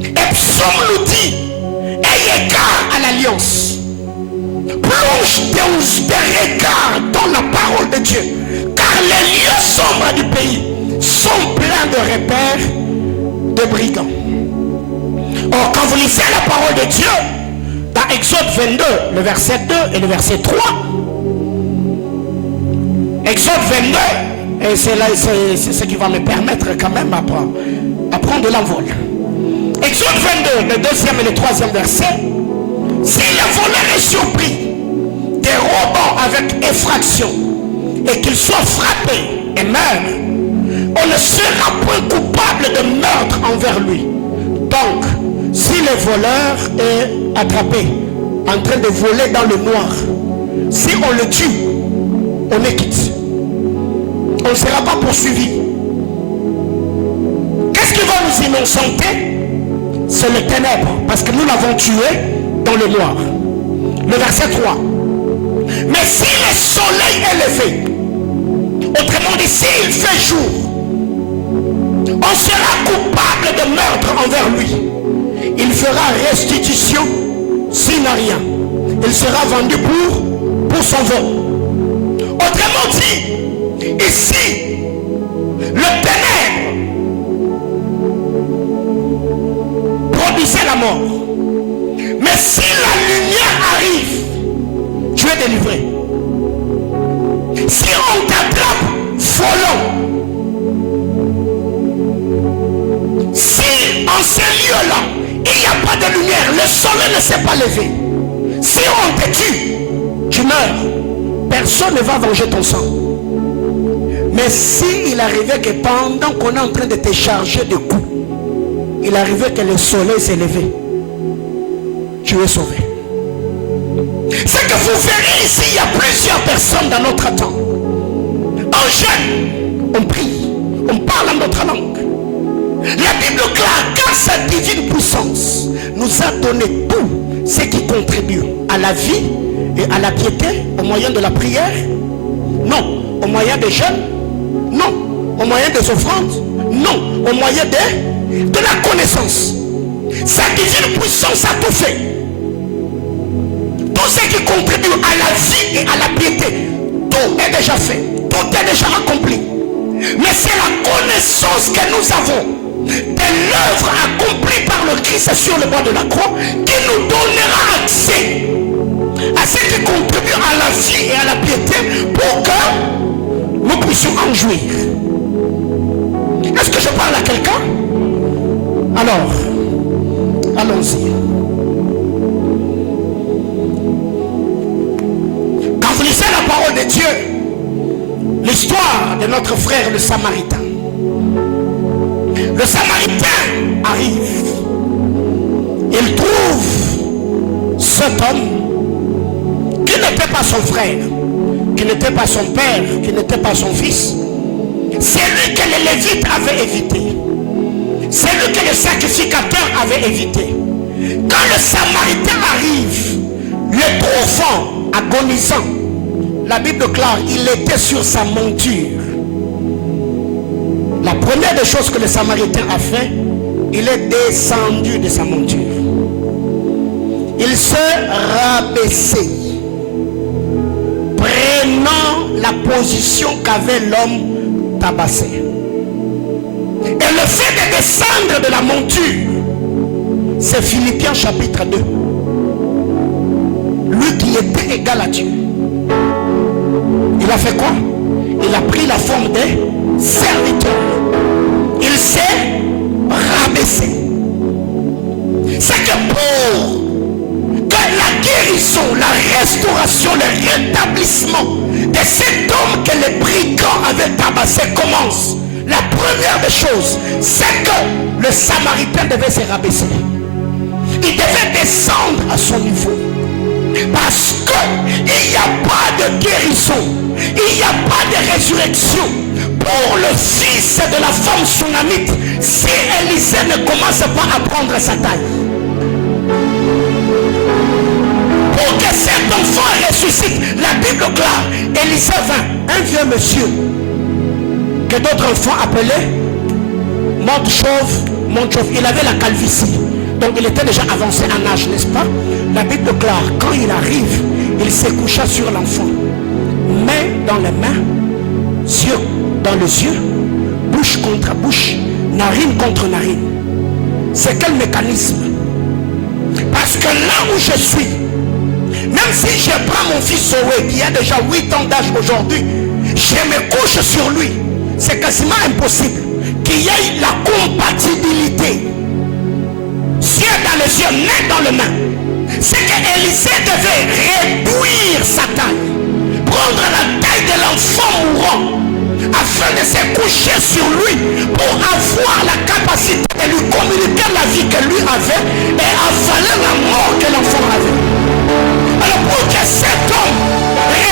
Et Psaume nous dit, ayez égard à l'alliance. Plonge des regards dans la parole de Dieu. Car les lieux sombres du pays sont pleins de repères de brigands. Or, quand vous lisez la parole de Dieu, dans Exode 22, le verset 2 et le verset 3, Exode 22, et c'est ce qui va me permettre quand même à prendre de l'envol. Exode 22, le 2e et le 3e verset, si le voleur est surpris de dérobant avec effraction et qu'il soit frappé et meure, on ne sera point coupable de meurtre envers lui. Donc, si le voleur est attrapé en train de voler dans le noir, si on le tue, on est quitte. On ne sera pas poursuivi. Qu'est-ce qui va nous innocenter? C'est le ténèbre, parce que nous l'avons tué dans le noir. Le verset 3. Mais si le soleil est levé, autrement dit, s'il fait jour, on sera coupable de meurtre envers lui. Il fera restitution s'il n'a rien. Il sera vendu pour son vol. Autrement dit, ici, le ténèbre produisait la mort. Mais si la lumière arrive, tu es délivré. Si on t'attrape volant, si en ce lieu-là, il n'y a pas de lumière, le soleil ne s'est pas levé, si on te tue, tu meurs. Personne ne va venger ton sang. Mais s'il arrivait que pendant qu'on est en train de te charger de coups, il arrivait que le soleil s'est levé, tu es sauvé. C'est que vous verrez ici, il y a plusieurs personnes dans notre temps. On jeûne, on prie, on parle en notre langue. La Bible clare, car sa divine puissance nous a donné tout ce qui contribue à la vie et à la piété au moyen de la prière. Non, au moyen des jeûnes. Non, au moyen des offrandes. Non, au moyen de la connaissance. Sa divine puissance a tout fait. Tout ce qui contribue à la vie et à la piété, tout est déjà fait. Tout est déjà accompli. Mais c'est la connaissance que nous avons de l'œuvre accomplie par le Christ sur le bois de la croix qui nous donnera accès à ce qui contribue à la vie et à la piété pour que nous puissions en jouir. Est-ce que je parle à quelqu'un? Alors, allons-y. Quand vous lisez la parole de Dieu, l'histoire de notre frère le Samaritain. Le Samaritain arrive. Il trouve cet homme qui n'était pas son frère, qui n'était pas son père, qui n'était pas son fils. C'est lui que les Lévites avaient évité. C'est lui que le sacrificateur avait évité. Quand le Samaritain arrive, le profond, agonisant, la Bible clare, il était sur sa monture. La première des choses que le Samaritain a fait, il est descendu de sa monture. Il s'est rabaissé, prenant la position qu'avait l'homme tabassé. Et le fait de descendre de la monture, c'est Philippiens chapitre 2. Lui qui était égal à Dieu. Il a fait quoi? Il a pris la forme des serviteurs. Il s'est rabaissé. C'est que pour que la guérison, la restauration, le rétablissement de cet homme que les brigands avaient tabassé commence, la première des choses, c'est que le Samaritain devait se rabaisser. Il devait descendre à son niveau. Parce qu'il n'y a pas de guérison, il n'y a pas de résurrection pour le fils de la femme sunamite si Élisée ne commence pas à prendre sa taille. Pour que cet enfant ressuscite, la Bible clare, Élisée vint, un vieux monsieur que d'autres enfants appelaient Montchauve. Il avait la calvitie. Donc il était déjà avancé en âge, n'est-ce pas? La Bible clare, quand il arrive, il se coucha sur l'enfant. Main dans les mains, yeux dans les yeux, bouche contre bouche, narine contre narine. C'est quel mécanisme? Parce que là où je suis, même si je prends mon fils Zoé, qui a déjà 8 ans d'âge aujourd'hui, je me couche sur lui, c'est quasiment impossible qu'il y ait la compatibilité. Yeux dans les yeux, main dans les mains. c'est qu'Élisée devait réduire sa taille, prendre la taille de l'enfant mourant, afin de se coucher sur lui pour avoir la capacité de lui communiquer la vie que lui avait et avaler la mort que l'enfant avait. Alors pour que cet homme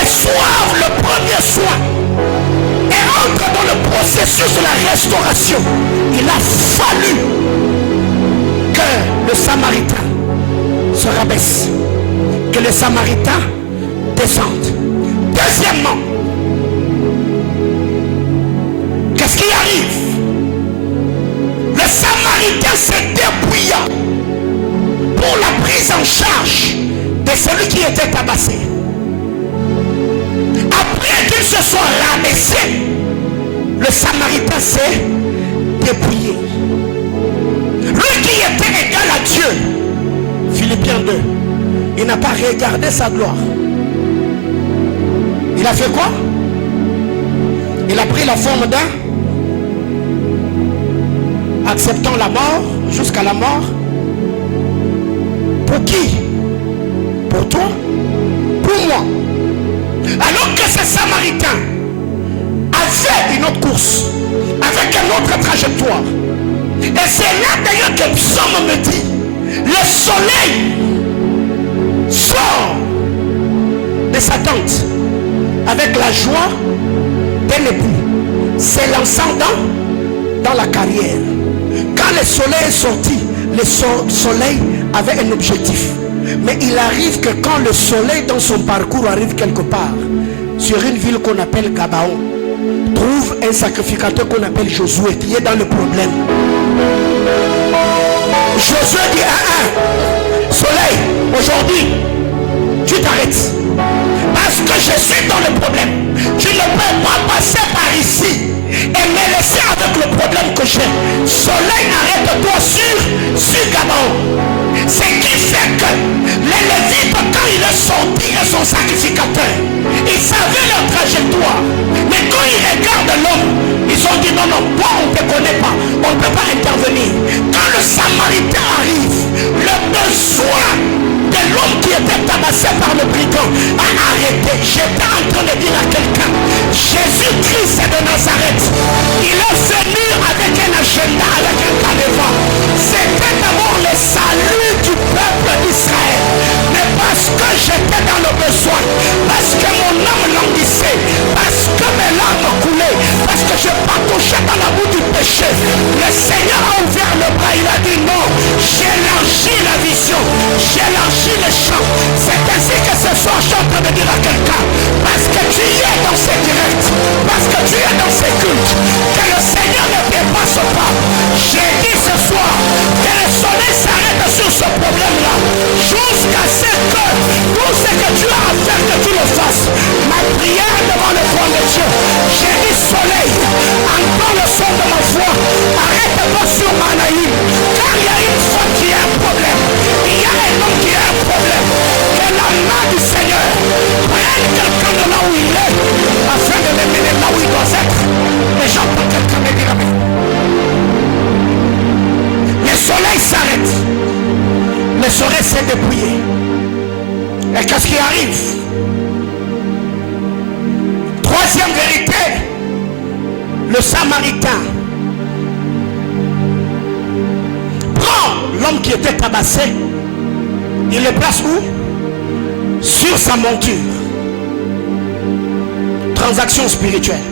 reçoive le premier soin et entre dans le processus de la restauration, il a fallu que le Samaritain se rabaisse, que le Samaritain descende. Deuxièmement, qu'est-ce qui arrive? Le Samaritain s'est dépouilla pour la prise en charge de celui qui était tabassé. Après qu'il se soit rabaissé, le Samaritain s'est dépouillé. Lui qui était égal à Dieu, Philippiens 2, il n'a pas regardé sa gloire. Il a fait quoi? Il a pris la forme d'un, acceptant la mort jusqu'à la mort. Pour qui? Pour toi? Pour moi. Alors que ce Samaritain avait une autre course, avec une autre trajectoire. Et c'est là d'ailleurs que Psaume me dit, le soleil sort de sa tente avec la joie d'un époux, s'élançant dans la carrière. Quand le soleil est sorti, le soleil avait un objectif. Mais il arrive que quand le soleil dans son parcours arrive quelque part, sur une ville qu'on appelle Gabaon, trouve un sacrificateur qu'on appelle Josué qui est dans le problème. Josué dit à soleil, aujourd'hui, tu t'arrêtes. Parce que je suis dans le problème. Tu ne peux pas passer par ici et me laisser avec le problème que j'ai. Soleil, arrête-toi sur Gabon. Ce qui fait que les Lévites, quand il est sorti et son sacrificateur, ils savaient leur trajectoire. Mais quand ils regardent l'homme, ils ont dit non, toi on ne te connaît pas, on ne peut pas intervenir. Quand le Samaritain arrive, le besoin de l'homme qui était tabassé par le brigand a arrêté. J'étais en train de dire à quelqu'un, Jésus-Christ de Nazareth, il est venu avec un agenda, avec un canevas. C'était d'abord le salut du peuple d'Israël. Mais parce que j'étais dans le besoin, parce que mon âme languissait, parce que mes larmes coulaient, parce que je patouchais dans la boue du péché, le Seigneur a ouvert le bras, il a dit non, j'élargis la vision, j'élargis le champ. C'est ainsi que ce soir je suis en train de dire à quelqu'un, parce que tu es dans ces directs, parce que tu es dans ces cultes, que le Seigneur ne dépasse pas. J'ai dit ce soir que le soleil s'arrête sur ce problème-là, jusqu'à ce que tout ce que tu as à faire, que tu le fasses. Ma prière devant le trône de Dieu, j'ai dit soleil, entends le son de ma voix, arrête-toi sur Manaïm, car il y a une femme qui a un problème, il y a un homme qui a un problème. Que la main du Seigneur prenne quelqu'un de là où il est, afin de l'amener là où il doit être. Et j'entends quelqu'un me dire amen. Le soleil s'arrête, le soleil s'est dépouillé. Et qu'est-ce qui arrive? Troisième vérité, le Samaritain prend l'homme qui était tabassé, il le place où? Sur sa monture. Transaction spirituelle.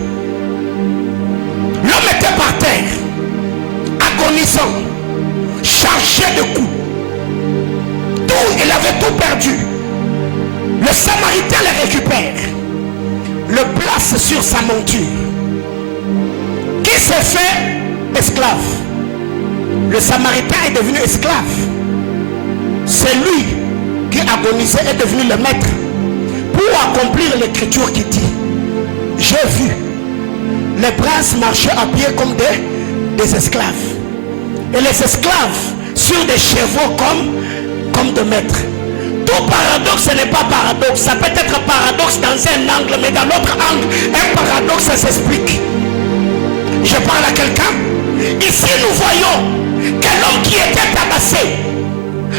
L'homme était par terre, agonisant, chargé de coups. Il avait tout perdu. Le Samaritain le récupère, le place sur sa monture. Qui s'est fait esclave? Le Samaritain est devenu esclave. C'est lui qui agonisait est devenu le maître pour accomplir l'écriture qui dit, j'ai vu les princes marcher à pied comme des esclaves, et les esclaves sur des chevaux comme de maîtres. Tout paradoxe n'est pas paradoxe. Ça peut être paradoxe dans un angle, mais dans l'autre angle, un paradoxe ça s'explique. Je parle à quelqu'un. Ici nous voyons que l'homme qui était tabassé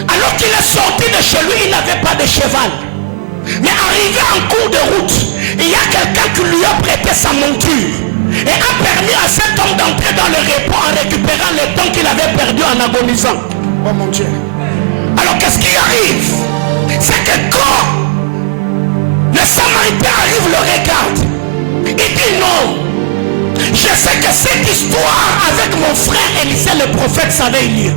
Alors qu'il est sorti de chez lui, il n'avait pas de cheval. Mais arrivé en cours de route, il y a quelqu'un qui lui a prêté sa monture et a permis à cet homme d'entrer dans le repos en récupérant le temps qu'il avait perdu en agonisant. Oh mon Dieu. Alors qu'est-ce qui arrive? C'est que quand le Samaritain arrive, le regarde. Il dit non. Je sais que cette histoire avec mon frère Élisée le prophète savait il y a.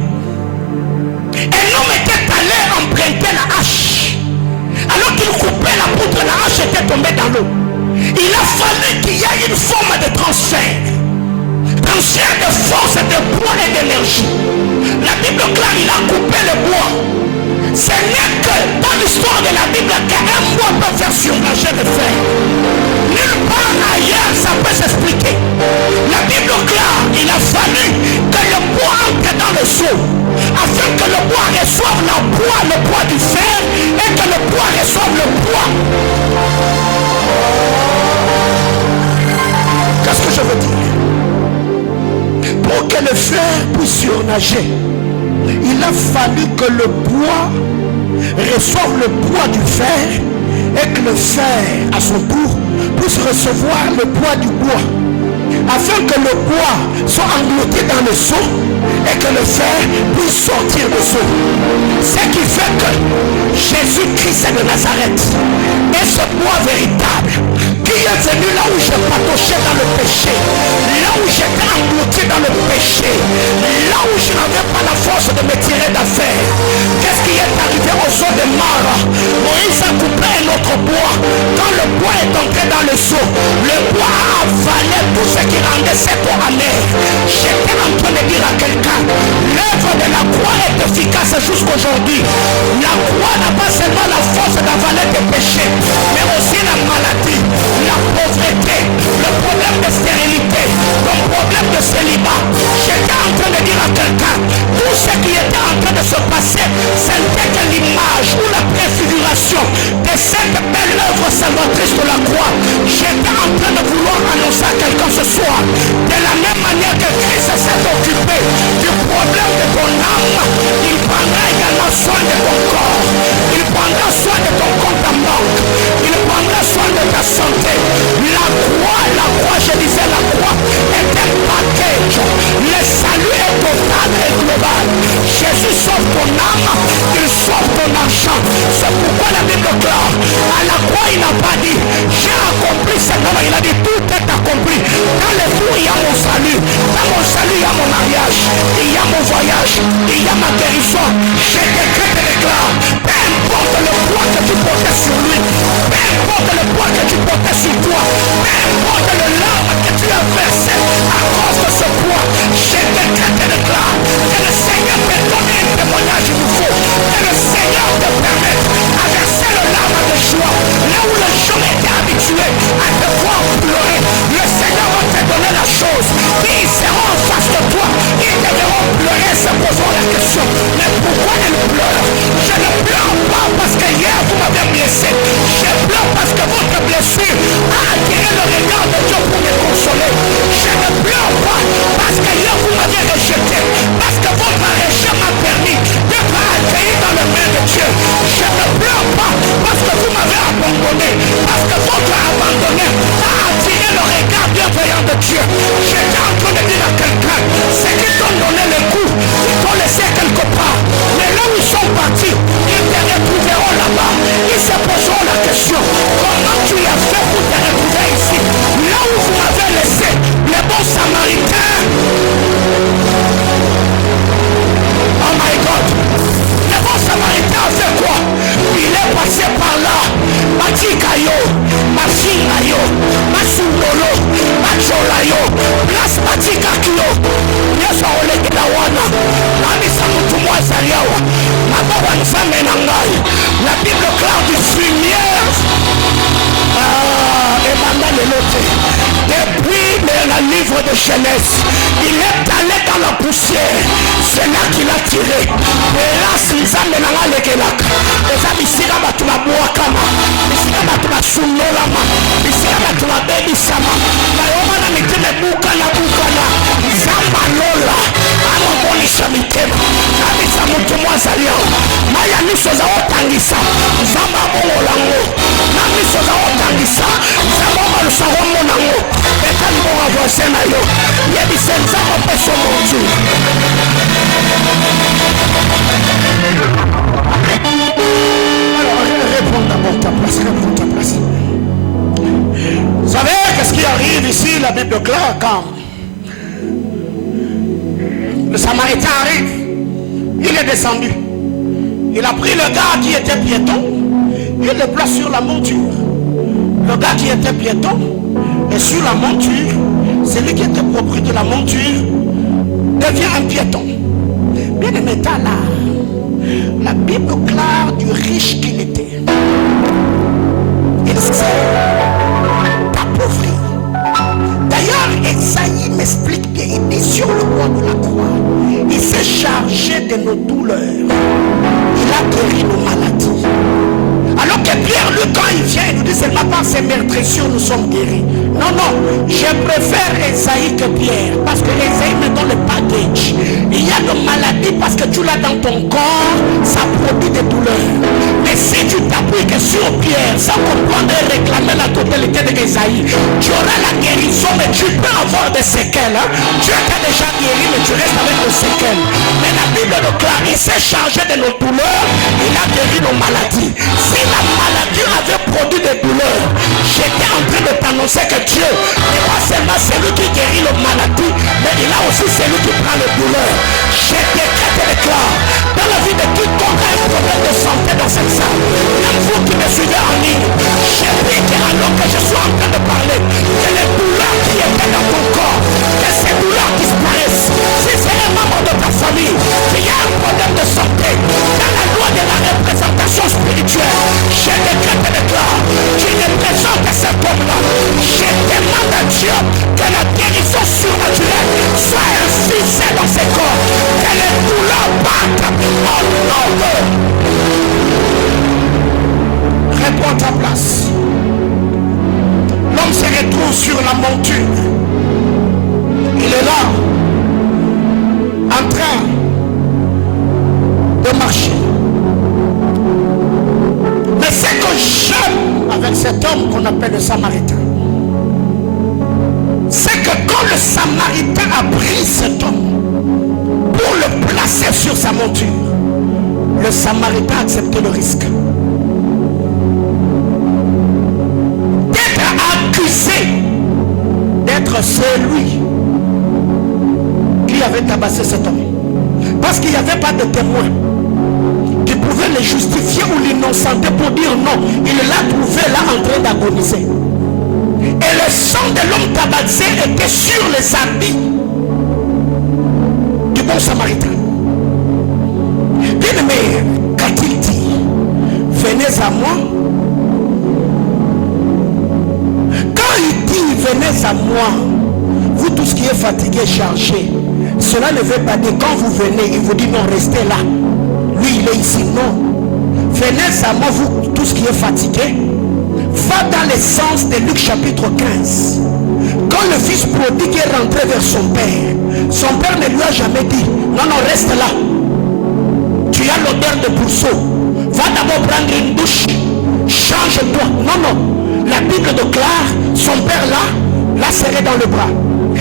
Un homme était allé emprunter la hache. Alors qu'il coupait la poutre, la hache était tombée dans l'eau. Il a fallu qu'il y ait une forme de transfert. Transfert de force, de poids et d'énergie. La Bible claire, il a coupé le bois. Ce n'est que dans l'histoire de la Bible qu'un bois peut faire surnager le fer. Nulle part ailleurs ça peut s'expliquer. La Bible claire, il a fallu que le bois entre dans le seau afin que le bois reçoive le poids du fer et que le bois reçoive le poids. Qu'est-ce que je veux dire? Pour que le fer puisse surnager, il a fallu que le bois reçoive le poids du fer et que le fer à son tour puisse recevoir le poids du bois afin que le bois soit englouti dans le seau et que le fer puisse sortir du seau. Ce qui fait que Jésus-Christ de Nazareth est ce bois véritable qui est venu là où je patauchais dans le péché, là où j'étais englouti dans le péché, là où je n'avais pas la force de me tirer d'affaire. Qu'est-ce qui est arrivé aux eaux de Mara? Moïse a coupé un autre bois. Quand le bois est entré dans le seau, le bois a avalé tout ce qui rendait cette eau amère. J'étais en train de dire à quelqu'un, l'œuvre de la croix est efficace jusqu'aujourd'hui. La croix n'a pas seulement la force d'avaler des péchés, mais aussi la maladie, la pauvreté, le problème de stérilité, le problème de célibat. J'étais en train de dire à quelqu'un, tout ce qui était en train de se passer, c'était que l'image ou la préfiguration de cette belle œuvre salvatrice de la croix. J'étais en train de vouloir annoncer à quelqu'un ce soir, de la même manière que Christ s'est occupé du problème de ton âme, il prendra également soin de ton corps, il prendra soin de ton compte en banque, il prendra soin de ta santé. La croix, je disais, la croix est un package. Le salut est total et global. Jésus sauve ton âme, il sauve ton argent. C'est pourquoi la Bible claire, à la croix il n'a pas dit j'ai accompli cette œuvre, il a dit tout est accompli. Dans le four il y a mon salut, dans mon salut il y a mon mariage, il y a mon voyage, il y a ma guérison. Je décrète et déclare, peu importe le poids que tu portais sur lui, peu importe le poids que tu portais sur toi, peu importe le larme que tu as versé à cause de ce poids, je décrète et déclare que le Seigneur peut donner un témoignage nouveau, que le Seigneur te permette à verser le larme de joie là où les gens étaient habitués à te voir pleurer. Le Seigneur va te donner la chose. Ils seront en face de toi, ils te verront pleurer, se posant la question, mais pourquoi elle pleure? Je ne pleure pas parce que hier vous m'avez blessé, je pleure parce que votre blessure a attiré le regard de Dieu pour me consoler. Je ne pleure pas parce que hier vous m'avez rejeté, parce que votre rejet m'a permis d'être accueilli dans le main de Dieu. Je ne pleure pas parce que vous m'avez abandonné, parce que votre abandonné a attiré le regard bienveillant de Dieu. J'étais en train de dire à quelqu'un, c'est qu'ils t'ont donné le coup, ils t'ont laissé quelque part, mais là où ils sont partis, ils te retrouveront là-bas. Ils se poseront la question, comment tu as fait pour te retrouver ici? Là où vous m'avez laissé, les bons samaritains. Oh my God. Le bon samaritain a fait quoi? Il est passé par là. Matikayo, Mafinayo, Masundolo, Macholayo, Plas Matikakio. Yesu oleki na wana. Nani samutumwa zaliawa. Mabawa nfame na ngai. La Bible claire du fumière. Depuis le livre de Genèse, il est allé dans la poussière. C'est là qu'il a tiré. Et là, Nzambe nanga lekelaka. Eza bisika batu babwakama. Bisika batu basunolama. Bisika batu babebisama. Bayoma na miteme bukana bukana. Nzamba lola. Anobonisha mitema. Nabisa moto mwazalia maya miso za otangisa nzamba bongolango na miso za otangisa nzamba malusango monango etali bonga voisin na yo yebise nzamba peso monzu. Alors réponds d'abord ta place, réponds ta place. Vous savez qu'est-ce qui arrive ici, la Bible déclare quand le Samaritain arrive, il est descendu. Il a pris le gars qui était piéton, il le place sur la monture. Le gars qui était piéton est sur la monture, celui qui était propriétaire de la monture devient un piéton. Bien aimé, là, la Bible clare du riche qu'il était. Il s'est appauvri. D'ailleurs, Esaïe m'explique bien, il dit sur le bois de la croix, il s'est chargé de nos douleurs. Il a guéri nos maladies. Alors que Pierre, lui, quand il vient, il nous dit seulement par ses meurtrissures nous sommes guéris. Non, non, je préfère Esaïe que Pierre. Parce que Esaïe me donne le package. Il y a de maladies parce que tu l'as dans ton corps, ça produit des douleurs. Mais si tu t'appuies que sur Pierre, sans comprendre et réclamer la totalité de Esaïe, tu auras la guérison, mais tu peux avoir des séquelles. Hein? Dieu t'a déjà guéri, mais tu restes avec des séquelles. Mais la Bible déclare, il s'est chargé de nos douleurs, il a guéri nos maladies. Si la maladie avait produit des douleurs, j'étais en train de t'annoncer que Dieu n'est pas seulement celui qui guérit les maladies, mais il a aussi celui qui prend les douleurs. Je décrète et déclare dans la vie de quiconque a un problème de santé dans cette salle, même vous qui me suivez en ligne, je prie qu'alors que je suis en train de parler, que les douleurs qui étaient dans ton corps, que ces douleurs disparaissent. Si c'est un membre de ta famille qui a un problème de santé, dans la loi de la représentation spirituelle, je décrète et déclare qu'il représente cet homme-là. Je demande à Dieu que la guérison surnaturelle soit infusée dans ses corps, que les douleurs battent au nom de... Réponds à ta place. L'homme se retrouve sur la monture. Il est là, en train de marcher. Mais ce que j'aime avec cet homme qu'on appelle le Samaritain, c'est que quand le Samaritain a pris cet homme pour le placer sur sa monture, le Samaritain a accepté le risque d'être accusé d'être celui qui avait tabassé cet homme. Parce qu'il n'y avait pas de témoin qui pouvait le justifier ou l'innocenter pour dire non. Il l'a trouvé là en train d'agoniser. Et le sang de l'homme tabassé était sur les habits du bon Samaritain. Bien aimé, qu'a-t-il dit? Venez à moi. Quand il dit venez à moi, vous tous qui êtes fatigués, chargés, cela ne veut pas dire quand vous venez, il vous dit non, restez là. Lui, il est ici, non. Venez à moi, vous tous qui êtes fatigués. Va dans le sens de Luc chapitre 15. Quand le fils prodigue est rentré vers son père ne lui a jamais dit non, non, reste là. Tu as l'odeur de pourceau. Va d'abord prendre une douche. Change-toi. Non, non. La Bible déclare son père là, l'a serré dans le bras.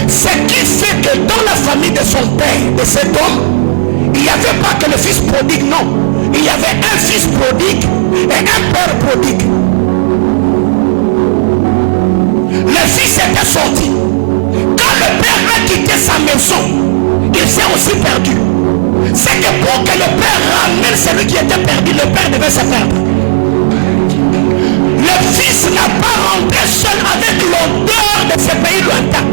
Ce qui fait que dans la famille de son père, de cet homme, il n'y avait pas que le fils prodigue, non. Il y avait un fils prodigue et un père prodigue. Le fils était sorti. Quand le père a quitté sa maison, il s'est aussi perdu. C'est que pour que le père ramène celui qui était perdu, le père devait se perdre. Le fils n'a pas rentré seul avec l'odeur de ce pays lointain.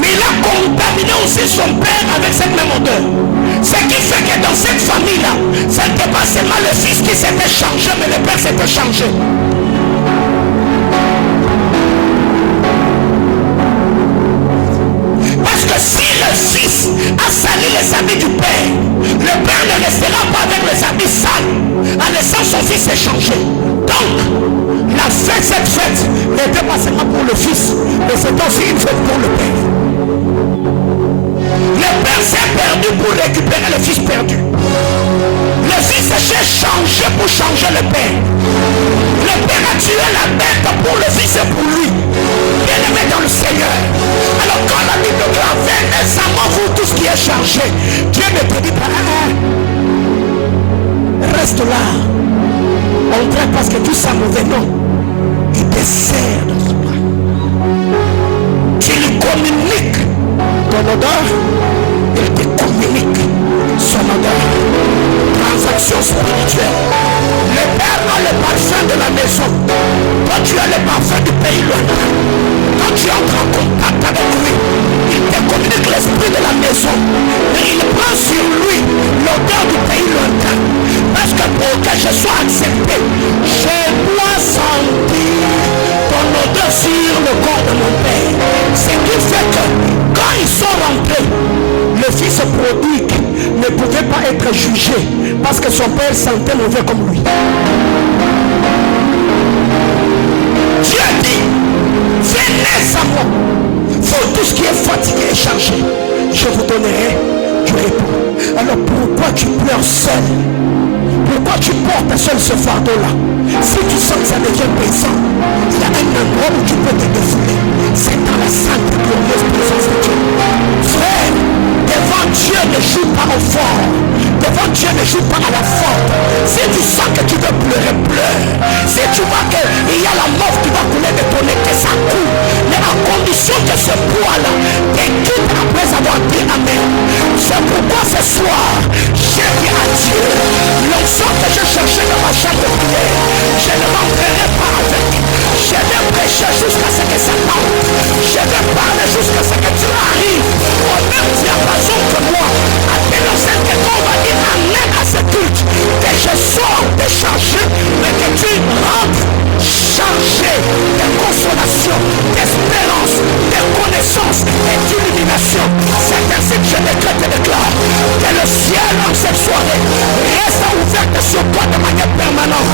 Mais il a contaminé aussi son père avec cette même odeur. Ce qui fait que dans cette famille-là, ce n'était pas seulement le fils qui s'était changé, mais le père s'était changé. Parce que si le fils a sali les habits du père, le père ne restera pas avec les habits sales en laissant son fils s'échanger. Donc, la fête, cette fête, n'était pas seulement pour le fils, mais c'était aussi une fête pour le père. Le père s'est perdu pour récupérer le fils perdu. j'ai changé pour changer le Père. Le Père a tué la bête pour le Fils et pour lui. Bien-aimé dans le Seigneur. Alors quand la Bible déclare, venez à moi vous tous qui est chargé, Dieu ne te dit pas, reste là. On dirait parce que tu sens mauvais, non. Il te serre dans son bras. Tu lui communiques ton odeur, il te communique son odeur. Transaction spirituelle. Le Père a le parfum de la maison. Toi tu as le parfum du pays lointain. Quand tu entres en contact avec lui, il te communique l'esprit de la maison. Et il prend sur lui l'odeur du pays lointain. Parce que pour que je sois accepté, je dois sentir ton odeur sur le corps de mon Père. Ce qui fait que quand ils sont rentrés, le fils prodigue ne pouvait pas être jugé parce que son père sentait mauvais comme lui. Dieu dit, venez à moi, pour tout ce qui est fatigué et chargé, je vous donnerai du repos. Alors pourquoi tu pleures seul? Pourquoi tu portes seul ce fardeau-là? Si tu sens que ça devient pesant, il y a un endroit où tu peux te défouler. C'est dans la sainte et glorieuse présence de Dieu. Frère, devant Dieu ne joue pas au fort. Devant Dieu ne joue pas à la forte. Si tu sens que tu veux pleurer, pleure. Si tu vois qu'il y a la mort qui va couler de ton nez, que ça coule. Mais à condition que ce poids-là t'équipe après avoir dit Amen. C'est pourquoi ce soir, j'ai dit à Dieu, l'onction que je cherchais dans ma chambre de prière, je ne rentrerai pas avec. Je vais prêcher jusqu'à ce que ça tente. Je vais parler jusqu'à ce que tu arrives. Au même diapason que moi. À tel enseigne que on va dire Amen à ce culte. Que je sors déchargé, mais que tu rentres chargé de consolation, d'espérance, de connaissance et d'illumination. C'est ainsi que je décrète et déclare que le ciel en cette soirée reste ouvert sur toi de manière permanente.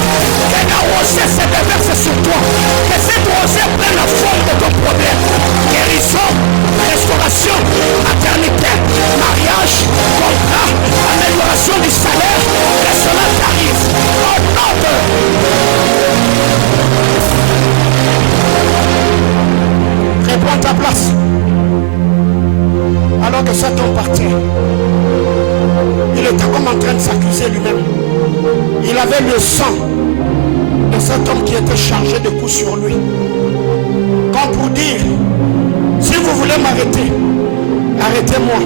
Que la rosée se déverse sur toi. Que cette rosée prenne la forme de ton problème. Guérison, restauration, maternité, mariage, contrat, amélioration du salaire. Que cela t'arrive. Au nom de... Réponds à ta place. Alors que Satan partit, il était comme en train de s'accuser lui-même. Il avait le sang de cet homme qui était chargé de coups sur lui. Comme pour dire, si vous voulez m'arrêter, arrêtez-moi.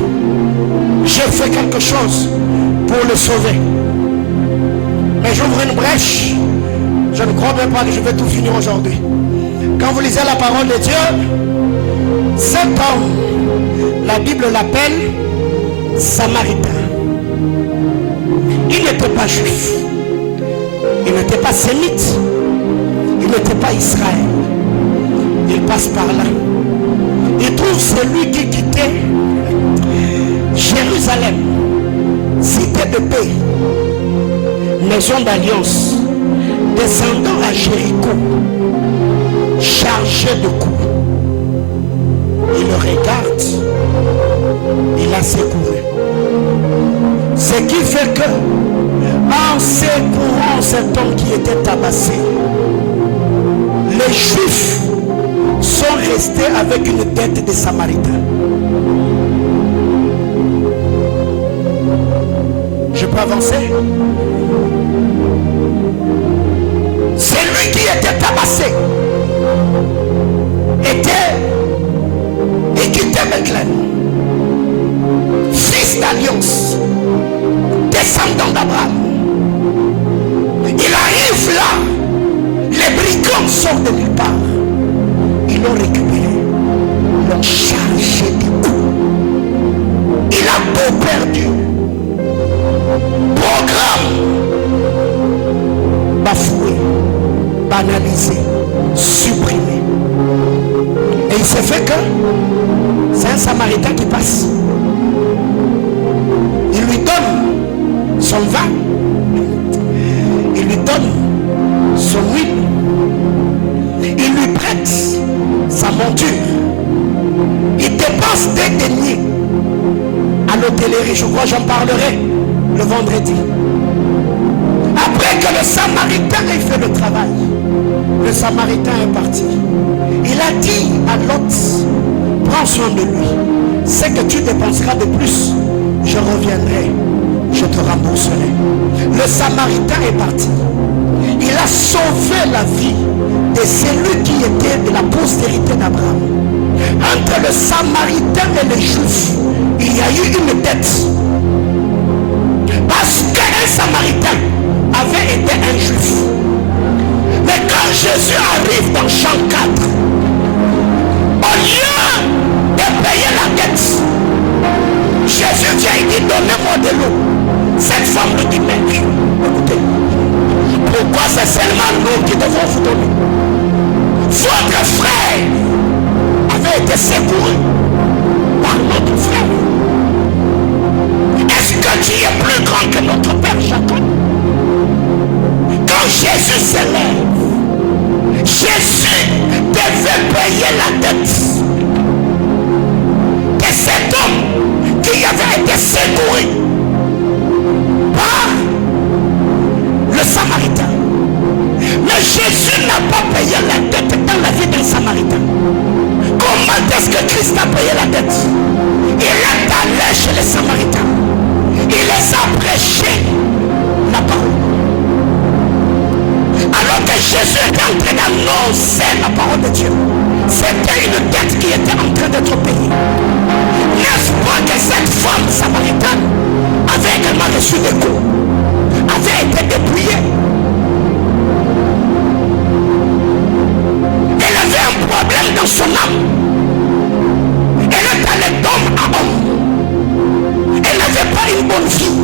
J'ai fait quelque chose pour le sauver. Mais j'ouvre une brèche. Je ne crois même pas que je vais tout finir aujourd'hui. Quand vous lisez la parole de Dieu, cet homme, la Bible l'appelle Samaritain. Il n'était pas juif. Il n'était pas sémite. Il n'était pas Israël. Il passe par là. Il trouve celui qui quittait Jérusalem, cité de paix, maison d'alliance, descendant à Jéricho, chargé de coups. Il le regarde, il a secouru. Ce qui fait que, en secourant cet homme qui était tabassé, les Juifs sont restés avec une dette de Samaritains. Je peux avancer? C'est lui qui était tabassé. Était équité Bethléem, fils d'alliance, descendant d'Abraham. Il arrive là, les brigands sortent de nulle part. Ils l'ont récupéré, l'ont chargé des coups. Il a tout perdu. Programme bafoué, banalisé, supprimé. Et il s'est fait que c'est un Samaritain qui passe. Il lui donne son vin, il lui donne son huile, il lui prête sa monture, il dépense des deniers à l'hôtellerie. Je crois que j'en parlerai le vendredi. Dès que le Samaritain ait fait le travail, le Samaritain est parti. Il a dit à Lot, prends soin de lui. Ce que tu dépenseras de plus, je reviendrai, je te rembourserai. Le Samaritain est parti. Il a sauvé la vie de celui qui était de la postérité d'Abraham. Entre le Samaritain et les Juifs, il y a eu une dette. Parce qu'un Samaritain avait été un Juif. Mais quand Jésus arrive dans Jean 4, au lieu de payer la dette, Jésus vient et dit, donnez-moi de l'eau. Cette femme lui dit, mais écoutez, pourquoi c'est seulement nous qui devons vous donner? Votre frère avait été secouru par notre frère. Est-ce que tu es plus grand que notre père Jacob? Quand Jésus s'élève, Jésus devait payer la dette de cet homme qui avait été secouru par le Samaritain. Mais Jésus n'a pas payé la dette dans la vie d'un Samaritain. Comment est-ce que Christ a payé la dette? Il est allé chez les Samaritains. Il les a prêché la parole. Alors que Jésus était en train d'annoncer la parole de Dieu, c'était une dette qui était en train d'être payée. N'est-ce pas que cette femme samaritaine avait également reçu des coups, avait été dépouillée? Elle avait un problème dans son âme. Elle est allée d'homme à homme. Elle n'avait pas une bonne vie.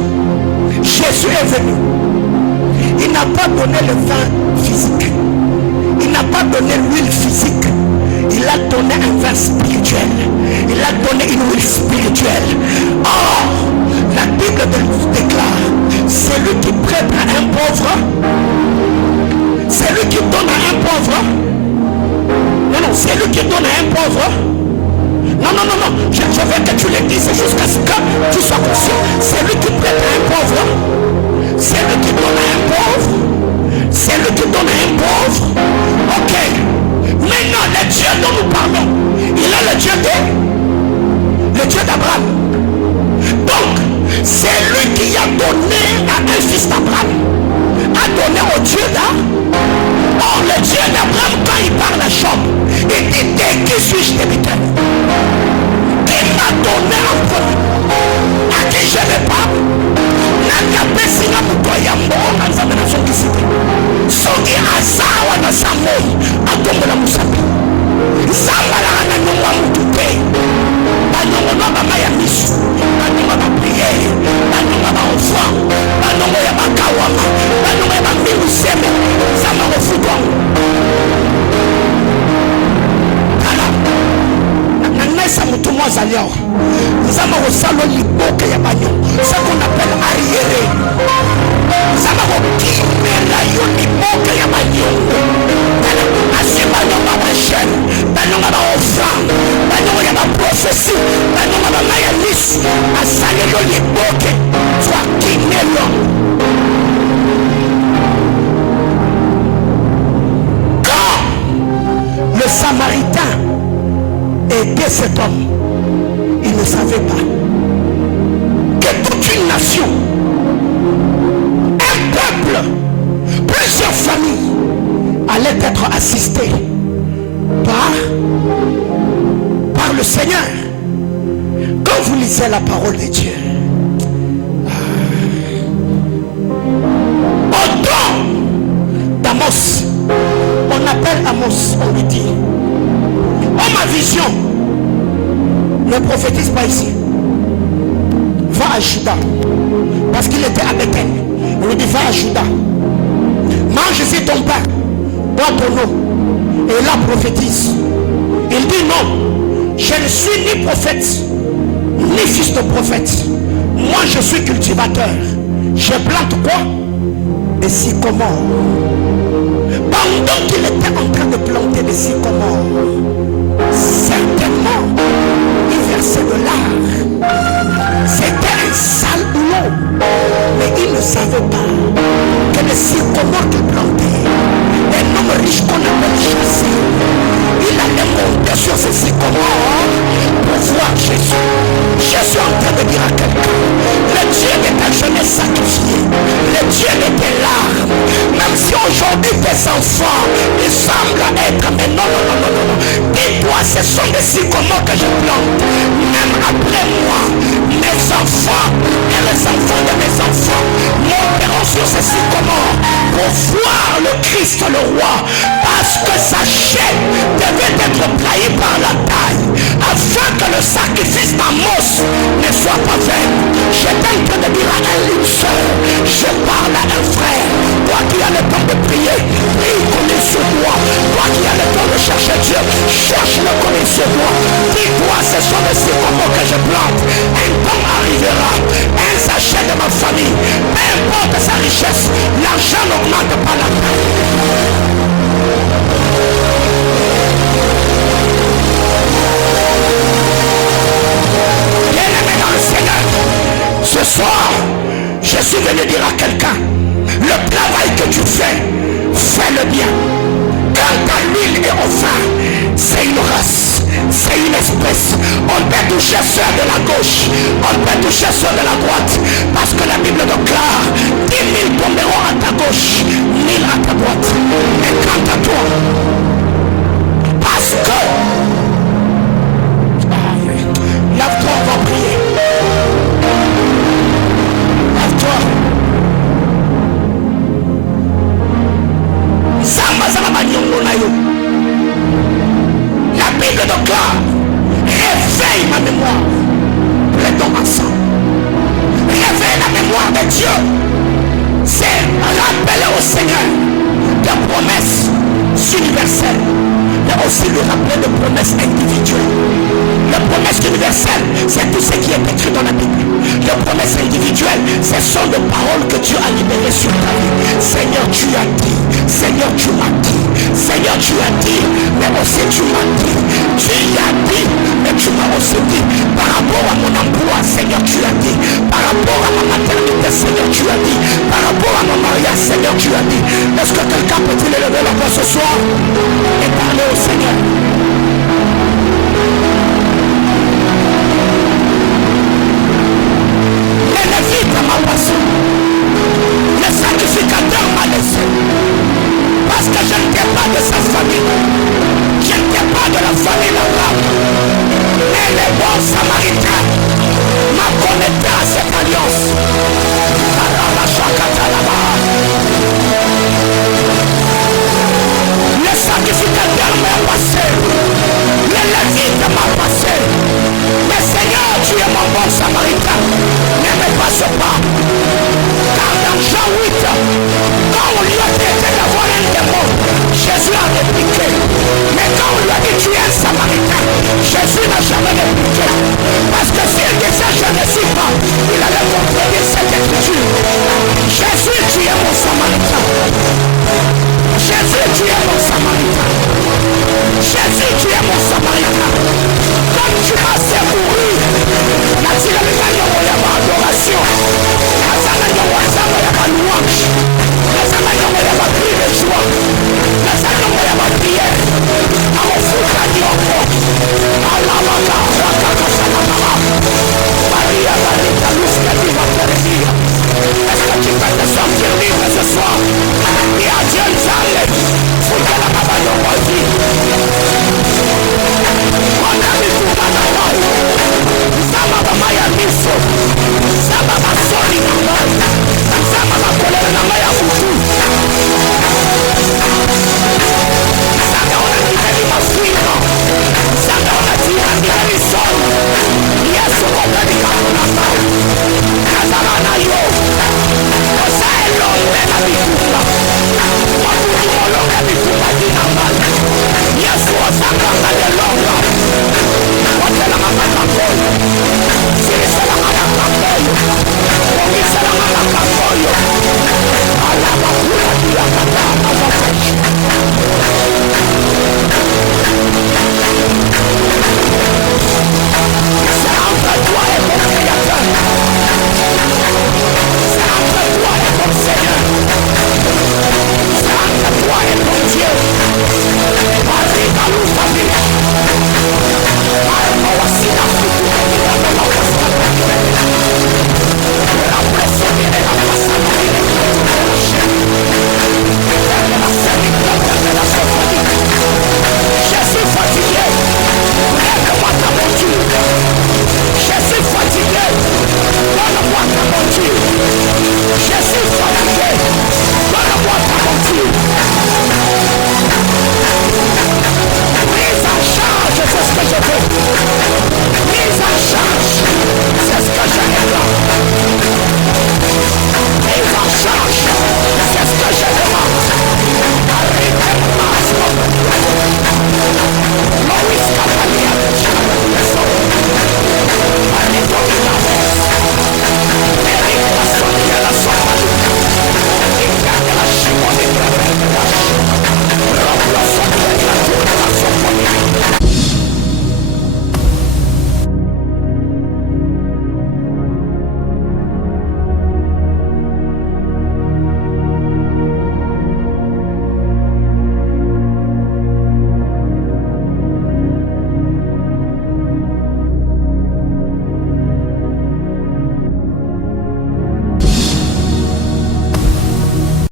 Jésus est venu. Il n'a pas donné le vin physique. Il n'a pas donné l'huile physique. Il a donné un vin spirituel. Il a donné une huile spirituelle. Or, la Bible déclare, celui qui prête à un pauvre, celui qui donne à un pauvre, non, celui qui donne à un pauvre, non, je veux que tu le dises jusqu'à ce que tu sois conscient. Celui qui prête à un pauvre, celui qui donne à un pauvre, celui qui donne à un pauvre. Ok. Maintenant, le Dieu dont nous parlons, il est le Dieu d'Abraham. Donc, c'est lui qui a donné à un fils d'Abraham, a donné au Dieu d'Abraham. Or, le Dieu d'Abraham, quand il parle à Job, il dit, de qui suis-je débiteur? Qui m'a donné en premier? À qui je ne parle? Nakapesina mutoyambo anzambe na soki site soki asawa na samoi atombola musapi zambala na nyonga mutu te banongo na bama ya misu banongo ba priere banongo ba enfant banongo ya bakawama banongo ya bambingu seme zamba kofutwa kala nanesa mutu mo azali awa nzamba kosala liboke ya baniongo ce qu'on appelle arriéré. Nzamba kokimela yo liboke ya baniongo asi banongo ba jeune banongo ba offrande banongo ya baprofesie banongo ba maya lisu asali yo liboke twakimelo. Quand le Samaritain aidait cet homme, il ne savait pas que toute une nation, un peuple, plusieurs familles allaient être assistées par le Seigneur. Quand vous lisez la parole de Dieu, au temps d'Amos, on appelle Amos, on lui dit, oh ma vision, ne prophétise pas ici. Va à Juda. Parce qu'il était à Bethel. On lui dit va à Juda. Mange ici ton pain. Bois ton eau. Et là prophétise. Il dit non. Je ne suis ni prophète, ni fils de prophète. Moi je suis cultivateur. Je plante quoi? Des sycomores. Pendant qu'il était en train de planter des sycomores, certainement il versait de l'art. C'était un sale boulot. Mais il ne savait pas que le sycomores qu'il plantait. Un homme riche qu'on appelle chassé. Il allait monter sur ces sycomores pour voir Jésus. Jésus est en train de dire à quelqu'un, le Dieu de ta jeunesse sacrifiée, le Dieu de tes larmes, même si aujourd'hui tes enfants, ils semblent être, mais non, non, non, non, non, non. Dis-toi, ce sont des sycomores que je plante. Même après moi, mes enfants et les enfants de mes enfants monteront sur ces sycomores pour voir le Christ, le roi, parce que sa chair devait être trahie par la taille, afin que le sacrifice d'Amos ne soit pas vain. Je t'ai en train de dire à une soeur, je parle à un frère, toi qui as le temps de prier, prie comme il se doit. Toi qui as le temps de chercher Dieu, cherche-le comme il se doit. Dis-toi, ce sont les sycomores que je plante. Un temps arrivera, un sachet de ma famille, peu importe sa richesse, l'argent n'augmente pas la taille. Bien-aimé dans le Seigneur, ce soir, je suis venu dire à quelqu'un, le travail que tu fais, fais-le bien. Quand ta l'huile est au vin, c'est une race, c'est une espèce. On peut toucher ceux de la gauche, on peut toucher ceux de la droite, parce que la Bible déclare 10 000 tomberont à ta gauche, 1000 à ta droite. Mais quant à toi, parce que lave-toi, on va prier. Lave-toi. La Bible déclare, réveille ma mémoire. Plaidons ensemble. Réveille la mémoire de Dieu. C'est rappeler au Seigneur des promesses universelles, mais aussi lui rappeler des promesses individuelles. Les promesses universelles, c'est tout ce qui est écrit dans la Bible. Les promesses individuelles, ce sont des paroles que Dieu a libérées sur ta vie. Seigneur, tu as dit. Seigneur, tu m'as dit. Seigneur, tu as dit. Mais aussi tu m'as dit. Tu y as dit. Mais tu m'as aussi dit. Par rapport à mon emploi, Seigneur, tu as dit. Par rapport à ma maternité, Seigneur, tu as dit. Par rapport à mon mariage, Seigneur, tu as dit. Est-ce que quelqu'un peut-il élever la voix ce soir et parler au Seigneur? M'a passé. Le sacrificateur m'a laissé. Parce que je n'étais pas de sa famille. Je n'étais pas de la famille là-bas. Mais les bons samaritains m'a connecté à cette alliance. Le sacrificateur m'a passé. Le lévite m'a passé. Mais Seigneur, tu es mon bon samaritain. Ne me passe pas. Car dans Jean 8, quand on lui a traité d'avoir un démon, Jésus a répliqué. Mais quand on lui a dit tu es un samaritain, Jésus n'a jamais répliqué. Parce que s'il disait je ne suis pas, il allait contredire cette écriture. Jésus, tu es mon samaritain. Jésus, tu es mon samaritain. Jésus, tu es mon samaritain. Comme tu m'as secouru, naturellement, il y a adoration. Il y a louange. Il y a cri de joie. Il y a prière. On fout la dioko. Maria, Maria, luz que viva por día. Est-ce que tu peux te sentir libre ce soir? Et à Dieu le salut. Faut que la baba y revit. On a vu tout dans la rue. Ça m'a maya miso. Ça m'a soli dans l'œil. Ça m'a collé dans la maya foutu. Ça m'a on a dit qu'elle m'a fouillé. Ça m'a on a dit qu'elle est sol. Yes, on a dit qu'elle m'a fouillé. Kazarana yo. Osa elonde na bikula. Makutu molonga bikula dinamal. Yesu osakanga de longa. Watela mama kakolo.